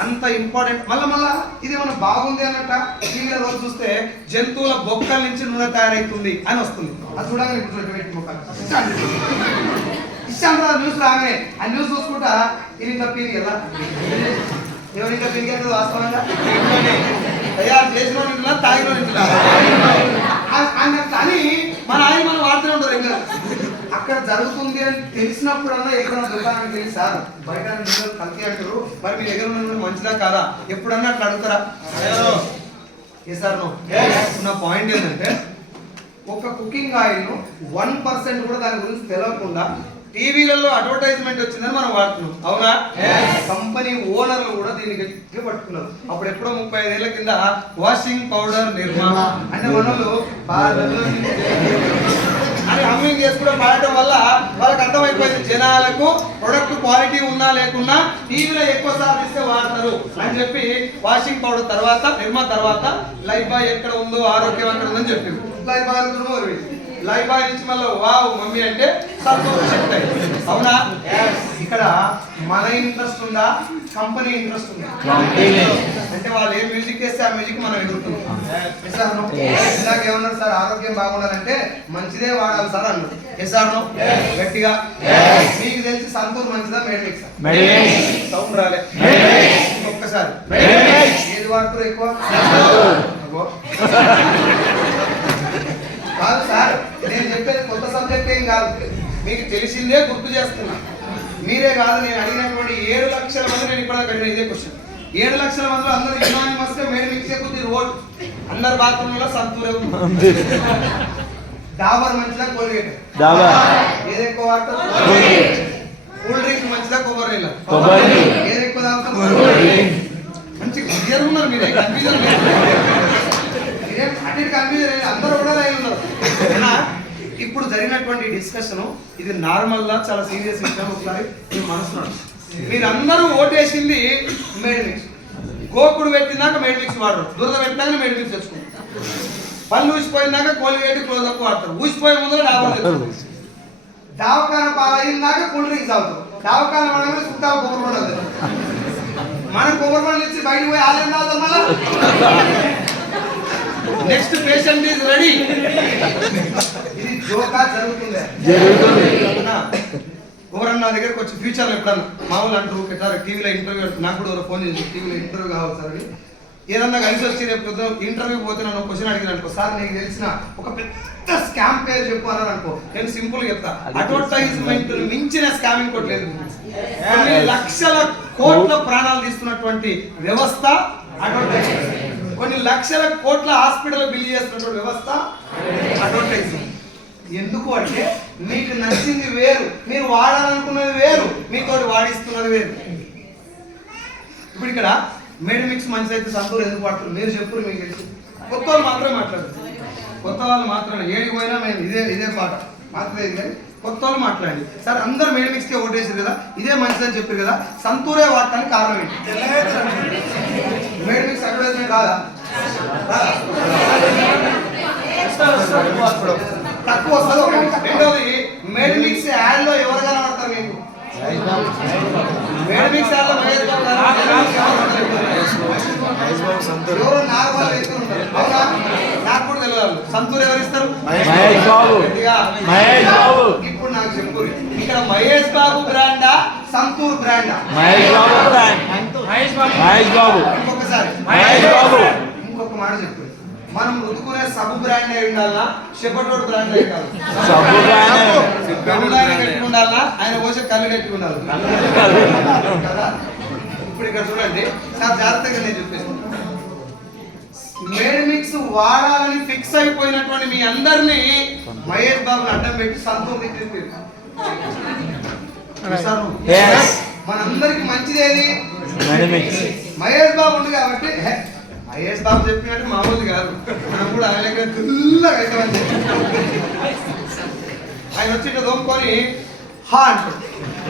అంత ఇంపార్టెంట్. మళ్ళా ఇది ఏమన్నా బాగుంది అన్నట్ట టీవీలో రోజు చూస్తే జంతువుల బొక్కల నుంచి నూనె తయారైతుంది అని వస్తుంది. అది చూడగానే ఇప్పుడు ఇష్టాంత న్యూస్ రాగానే ఆ న్యూస్ చూసుకుంటా ఇది ఇంకా పీని ఎలా ఎవరు ఇంకా పీని వాస్తవంగా తయారు చేసిన ఇంట్లో తాగిన ఇంట్లో అని మన ఆయన మనం వాడుతూనే ఉంటారు. ఇంకా అక్కడ జరుగుతుంది అని తెలిసినప్పుడన్నా ఎక్కడన్నా దుకాణానికి వెళ్ళి సార్ బయట కల్తీ అంటారు, మరి మీ దగ్గర ఉన్న మంచిదా కాదా ఎప్పుడన్నా అట్లా అడుగుతారా? ఏ సార్ నా పాయింట్ ఏంటంటే ఒక కుకింగ్ ఆయిల్ 1% కూడా దాని గురించి తెలియకుండా టీవీలలో అడ్వర్టైజ్మెంట్ వచ్చిందని మనం వాడుతున్నాం, అవునా? కంపెనీ ఓనర్లు కూడా దీన్ని గట్టిగా పట్టుకున్నారు. అప్పుడు ఎప్పుడో 35 ఏళ్ల కింద వాషింగ్ పౌడర్ నిర్మా అంటే మనలు అని హమ్మింగ్ చేసుకుంటూ పాడటం వల్ల వాళ్ళకి అర్థమైపోయింది జనాలకు ప్రొడక్ట్ క్వాలిటీ ఉన్నా లేకున్నా టీవీలో ఎక్కువ సార్లు ఇస్తే వాడతారు అని చెప్పి వాషింగ్ పౌడర్ తర్వాత నిర్మా తర్వాత లైఫ్ బాయ్ ఎక్కడ ఉందో ఆరోగ్యం అక్కడ ఉందని చెప్పింది. లైఫ్ బాయ్ లైఫ్ బాయ్ నుంచి మళ్ళీ వావ్ మమ్మీ అంటే సంతోషం, అవునా? ఇక్కడ మన ఇంట్రెస్ట్ ఉందా, కంపెనీ ఇంట్రెస్ట్ ఉందా? అంటే వాళ్ళు ఏ మ్యూజిక్ వేస్తే ఆ మ్యూజిక్ మనం ఎదుగుతున్నాం. ఇందాక ఏమన్నారు సార్ ఆరోగ్యం బాగుండాలంటే మంచిదే వాడాలి సార్ అన్నారు. ఎస్ఆర్ గట్టిగా మీకు తెలిసి సంతూర్ మంచిదా మేడ్మిక్స్? సౌండ్ రాలే ఒక్కసారి ఏది వాడుతారు ఎక్కువ? కాదు సార్, నేను చెప్పేది కొత్త సబ్జెక్ట్ ఏం కాదు, మీకు తెలిసిందే గుర్తు చేస్తున్నా. మీరే కాదు, నేను అడిగినటువంటి 7 లక్షల మంది నేను ఇప్పుడు అడిగిన ఇదే క్వశ్చన్. 7 లక్షల మందిలో అందరూ యునానిమస్ గా మేడ్ మిక్సే కొద్ది రోడ్ అందరు బాత్రూమ్ లో సంతూరే ఉంది. డాబర్ మంచిదా కోల్గేట్? ఏది ఎక్కువ వాడతారు? కూల్ డ్రింక్ మంచిదా కొబ్బరి నీళ్ళ? ఏది ఎక్కువ తాగుతారు? మంచి క్లియర్ ఉన్నారు మీరే, కన్ఫ్యూజన్ అందరూ కూడా ఉన్నారు. ఇప్పుడు జరిగినటువంటి డిస్కషన్ ఇది నార్మల్ గా చాలా సీరియస్ విషయం. ఒకసారి మీ మనసులో మీరందరూ ఓటేసింది మేడ్ మిక్స్. గోకుడు పెట్టినాక మేడ్ మిక్స్ వాడరు, దురద పెట్టినాక మేడ్ మిక్స్ తెచ్చుకుంటారు. పళ్ళు ఊసిపోయినాక కోల్గేట్ క్లోజప్ వాడతారు, ఊసిపోయే ముందు డాబర్ తెచ్చుకుంటారు. దావకాలం పాలైందాక కూల్ డ్రింక్స్ తాగుతారు. దావకాలం అనగానే చుట్టాలు కొబ్బరి పడదు. మనం కొబ్బరి పనులు ఇచ్చి బయటకు పోయి ఆలయం తాగుతారు. మళ్ళా నెక్స్ట్ పేషెంట్ ఈజ్ రెడీ. ఇది జోకా జరుగుతుంది. ఎవరన్నా నా దగ్గరకు వచ్చి ఫ్యూచర్లో ఎప్పుడన్నా మామూలు అంటారు పెట్టారు టీవీలో ఇంటర్వ్యూ, నాకు కూడా ఫోన్ చేసి టీవీలో ఇంటర్వ్యూ కావాలి సార్ అని ఏదన్నా కలిసి వచ్చి రేపు ఇంటర్వ్యూ పోతే నన్ను క్వశ్చన్ అడిగిన అనుకో, సార్ నీకు తెలిసిన ఒక పెద్ద స్కామ్ పేరు చెప్పు అన్నారు అనుకో, నేను సింపుల్ గా చెప్తా, అడ్వర్టైజ్మెంట్ మించిన స్కామింగ్ కోట్ లేదు. కొన్ని లక్షల కోట్ల ప్రాణాలు తీస్తున్నటువంటి వ్యవస్థ అడ్వర్టైజ్మెంట్, కొన్ని లక్షల కోట్ల హాస్పిటల్ బిల్ చేస్తున్నటువంటి వ్యవస్థ అడ్వర్టైజింగ్. ఎందుకు అంటే మీకు నచ్చింది వేరు, మీరు వాడాలనుకున్నది వేరు, మీతో వాడిస్తున్నది వేరు. ఇప్పుడు ఇక్కడ మేడ్ మిక్స్ మంచిది అయితే సంతూర్ ఎందుకు వాడుతున్నారు మీరు చెప్పురు, మీకు తెలుసు. కొత్త వాళ్ళు మాత్రమే మాట్లాడతారు, కొత్త వాళ్ళు మాత్రమే ఏడికి పోయినా మేము ఇదే పాట మాత్రమే కానీ కొత్త వాళ్ళు మాట్లాడండి. సార్ అందరు మేడ్ మిక్స్కే ఓటేసారు కదా, ఇదే మంచిదని చెప్పారు కదా, సంతూరే వాడటానికి కారణం ఏంటి? మేడ్ మిక్స్ అడ్వర్టైజ్మెంట్ కాదా? తక్కువ వస్తుంది ఒకటి. రెండోది మేడ్ మిక్స్ యాడ్ లో ఎవరు కనబడతారు మీకు? మేడ్ మిక్స్ యాడ్ లో ఎవరు నార్మల్ నాకు కూడా తెలియదు. సంతూర్ ఎవరు ఇస్తారు? ఇప్పుడు నాకు చెప్పు, ఇక్కడ మహేష్ బాబు బ్రాండా సంతూర్ బ్రాండా? ఇంకొకసారి ఇంకొక మాట చెప్పు, మనం రుద్దుకునే సబ్బు బ్రాండ్ అయి ఉండాలా, షెపటోడ్ బ్రాండ్ అయి ఉండాలి? గట్టి ఉండాలా, ఆయన పోసే కళ్ళు గట్టి ఉండాలి కదా. ఇప్పుడు ఇక్కడ చూడండి సార్, జాగ్రత్తగా నేను చెప్పేసి మేడ్ మిక్స్ వాడాలని ఫిక్స్ అయిపోయినటువంటి మీ అందరినీ మహేష్ బాబుని అడ్డం పెట్టి సంతూర్ని తిప్పారు. Yes. మనందరికి మంచిది ఏది? మెడిమిక్స్. మహేష్ బాబు ఉంది కాబట్టి మహేష్ బాబు చెప్పినట్టు మామూలు కాదు, మనం కూడా ఆయన దగ్గర తెల్లగా అవుతామని చెప్పి ఆయన వచ్చి ఇట్లా దోముకొని హా అంటాడు.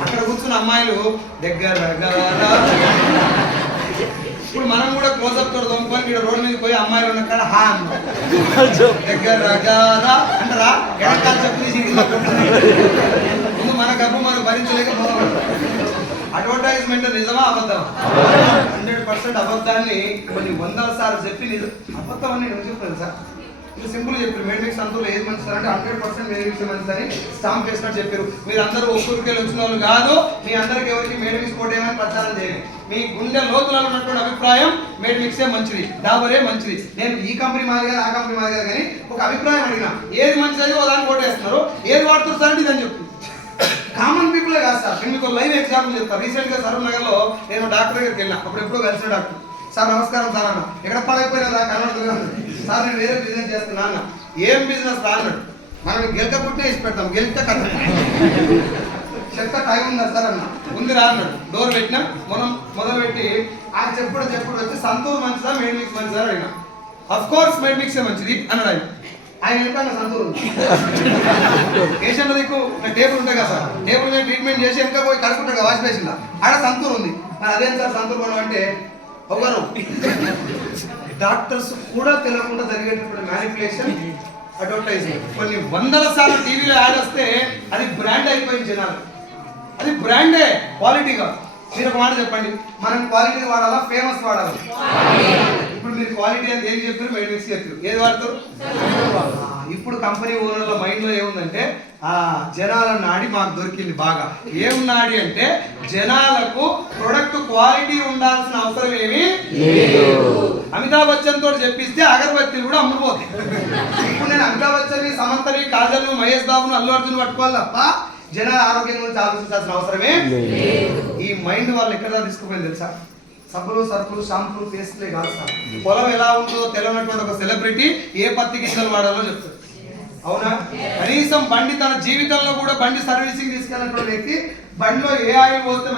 అక్కడ కూర్చున్న అమ్మాయిలు దగ్గర ఇప్పుడు మనం కూడా క్లోజ్అప్ తోడు దోముకొని ఇక్కడ రోడ్డు మీద పోయి అమ్మాయిలు ఉన్న కాడ హా అంటారు. దగ్గర అంటారా? ఎడకాలు చెప్పు తీసి ముందు మన గబ్బు మనం భరించలేకపోతాం. అడ్వర్టైజ్మెంట్ నిజమా అబద్ధం? 100% అబద్ధాన్ని కొన్ని వందల సార్లు చెప్పి అబద్ధం అని నేను చెప్తాను సార్. ఇది సింపుల్ చెప్పారు. మెడిమిక్స్ అంతలో ఏది మంచిది అంటే 100% మెడిమిక్స్ మంచిదని స్టాంప్ చేసినట్టు చెప్పారు. మీరు అందరూ ఒక్కరికెళ్ళి వచ్చిన వాళ్ళు కాదు. మీ అందరికి ఎవరికి మెడిమిక్స్ కోటేమని ప్రచారం చేయండి. మీ గుండె లోతులలో ఉన్నటువంటి అభిప్రాయం మెడిమిక్సే మంచిది, డాబరే మంచిది. నేను ఈ కంపెనీ మాది కాదు, ఆ కంపెనీ మాది కాదు, కానీ ఒక అభిప్రాయం అడిగినా ఏది మంచిదని ఓ దాన్ని కోటేస్తున్నారు. ఏది వాడుతారు సార్ ఇదని చెప్పి కామన్ పీపులే కాదు సార్. నేను మీకు లైవ్ ఎగ్జాంపుల్ చెప్తాను. రీసెంట్ గా సరూర్ నగర్ లో నేను డాక్టర్ దగ్గరికి వెళ్ళినా. అప్పుడు ఎప్పుడో కలిసిన డాక్టర్. సార్ నమస్కారం సార్ అన్న. ఎక్కడ పడైపోయినా దాకా కనబడుతుంది సార్, నేను వేరే బిజినెస్ చేస్తున్నా అన్న. ఏం బిజినెస్ రా అన్నాడు. మనం గెలక పుట్టినే ఇచ్చి పెడతాం, గెలిక కథ చెక్క టైం ఉందా సార్ అన్న. ఉంది రా అన్నాడు. డోర్ పెట్టినా మనం మొదలు పెట్టి ఆ చెప్పుడు వచ్చి సంతూర్ మంచిదా మెడిమిక్స్ మంచిదా అడిగినా. అఫ్ కోర్స్ మెడిమిక్సే మంచిది అన్నాడు ఆయన. ఆయన వెనక సంతూర్ ఉంది. పేషెంట్ దిక్కు టేబుల్ ఉంటాయి కదా సార్, టేబుల్ మీద ట్రీట్మెంట్ చేసి వెనక పోయి కడుకుంటాడు వాష్ బేసిన్ ఆడ సంతూర్ ఉంది. మరి అదేం సార్ సంతూర్ కొనం అంటే ఒకరు డాక్టర్స్ కూడా తెలియకుండా జరిగేటటువంటి మ్యానిపులేషన్ అడ్వర్టైజ్మెంట్. కొన్ని వందల సార్లు టీవీలో యాడ్ వస్తే అది బ్రాండ్ అయిపోయింది జనాలు. అది బ్రాండే, క్వాలిటీగా. మీరు ఒక మాట చెప్పండి, మనం క్వాలిటీ వాడాలా ఫేమస్ వాడాలా? ఇప్పుడు మీరు క్వాలిటీ అంటే ఏం చెప్పారు? మెడిమిక్స్ చెప్పారు. ఏది వాడతారు? ఇప్పుడు కంపెనీ ఓనర్ల మైండ్ లో ఏముందంటే జనాల నాడి మాకు దొరికింది బాగా. ఏం నాడి అంటే జనాలకు ప్రొడక్ట్ క్వాలిటీ ఉండాల్సిన అవసరం ఏమి లేదు. అమితాబ్ బచ్చన్ తోటి చెప్పిస్తే అగరబత్తీలు కూడా అమ్ముకుపోతాయి. ఇప్పుడు నేను అమితాబ్ బచ్చన్, సమంతని, కాజల్, మహేష్ బాబును, అల్లు అర్జున్ పట్టుకోవాలి తప్ప జనాల ఆరోగ్యం గురించి ఆలోచించాల్సిన అవసరమే లేదు. ఈ మైండ్ వాళ్ళు ఎక్కడ తీసుకుపోయింది తెలుసా? సబ్బులు, సరుకులు, షాంపులు, పేస్ట్లే కాదు సార్. పొలం ఎలా ఉందో తెలియనటువంటి ఒక సెలబ్రిటీ ఏ పత్తి గింజలు వాడాలో చెప్తారు. అవునా? కనీసం బండి తన జీవితంలో కూడా బండి సర్వీసింగ్ తీసుకెళ్ళినటువంటి వ్యక్తి బండిలో ఏ ఆయిల్ పోస్తే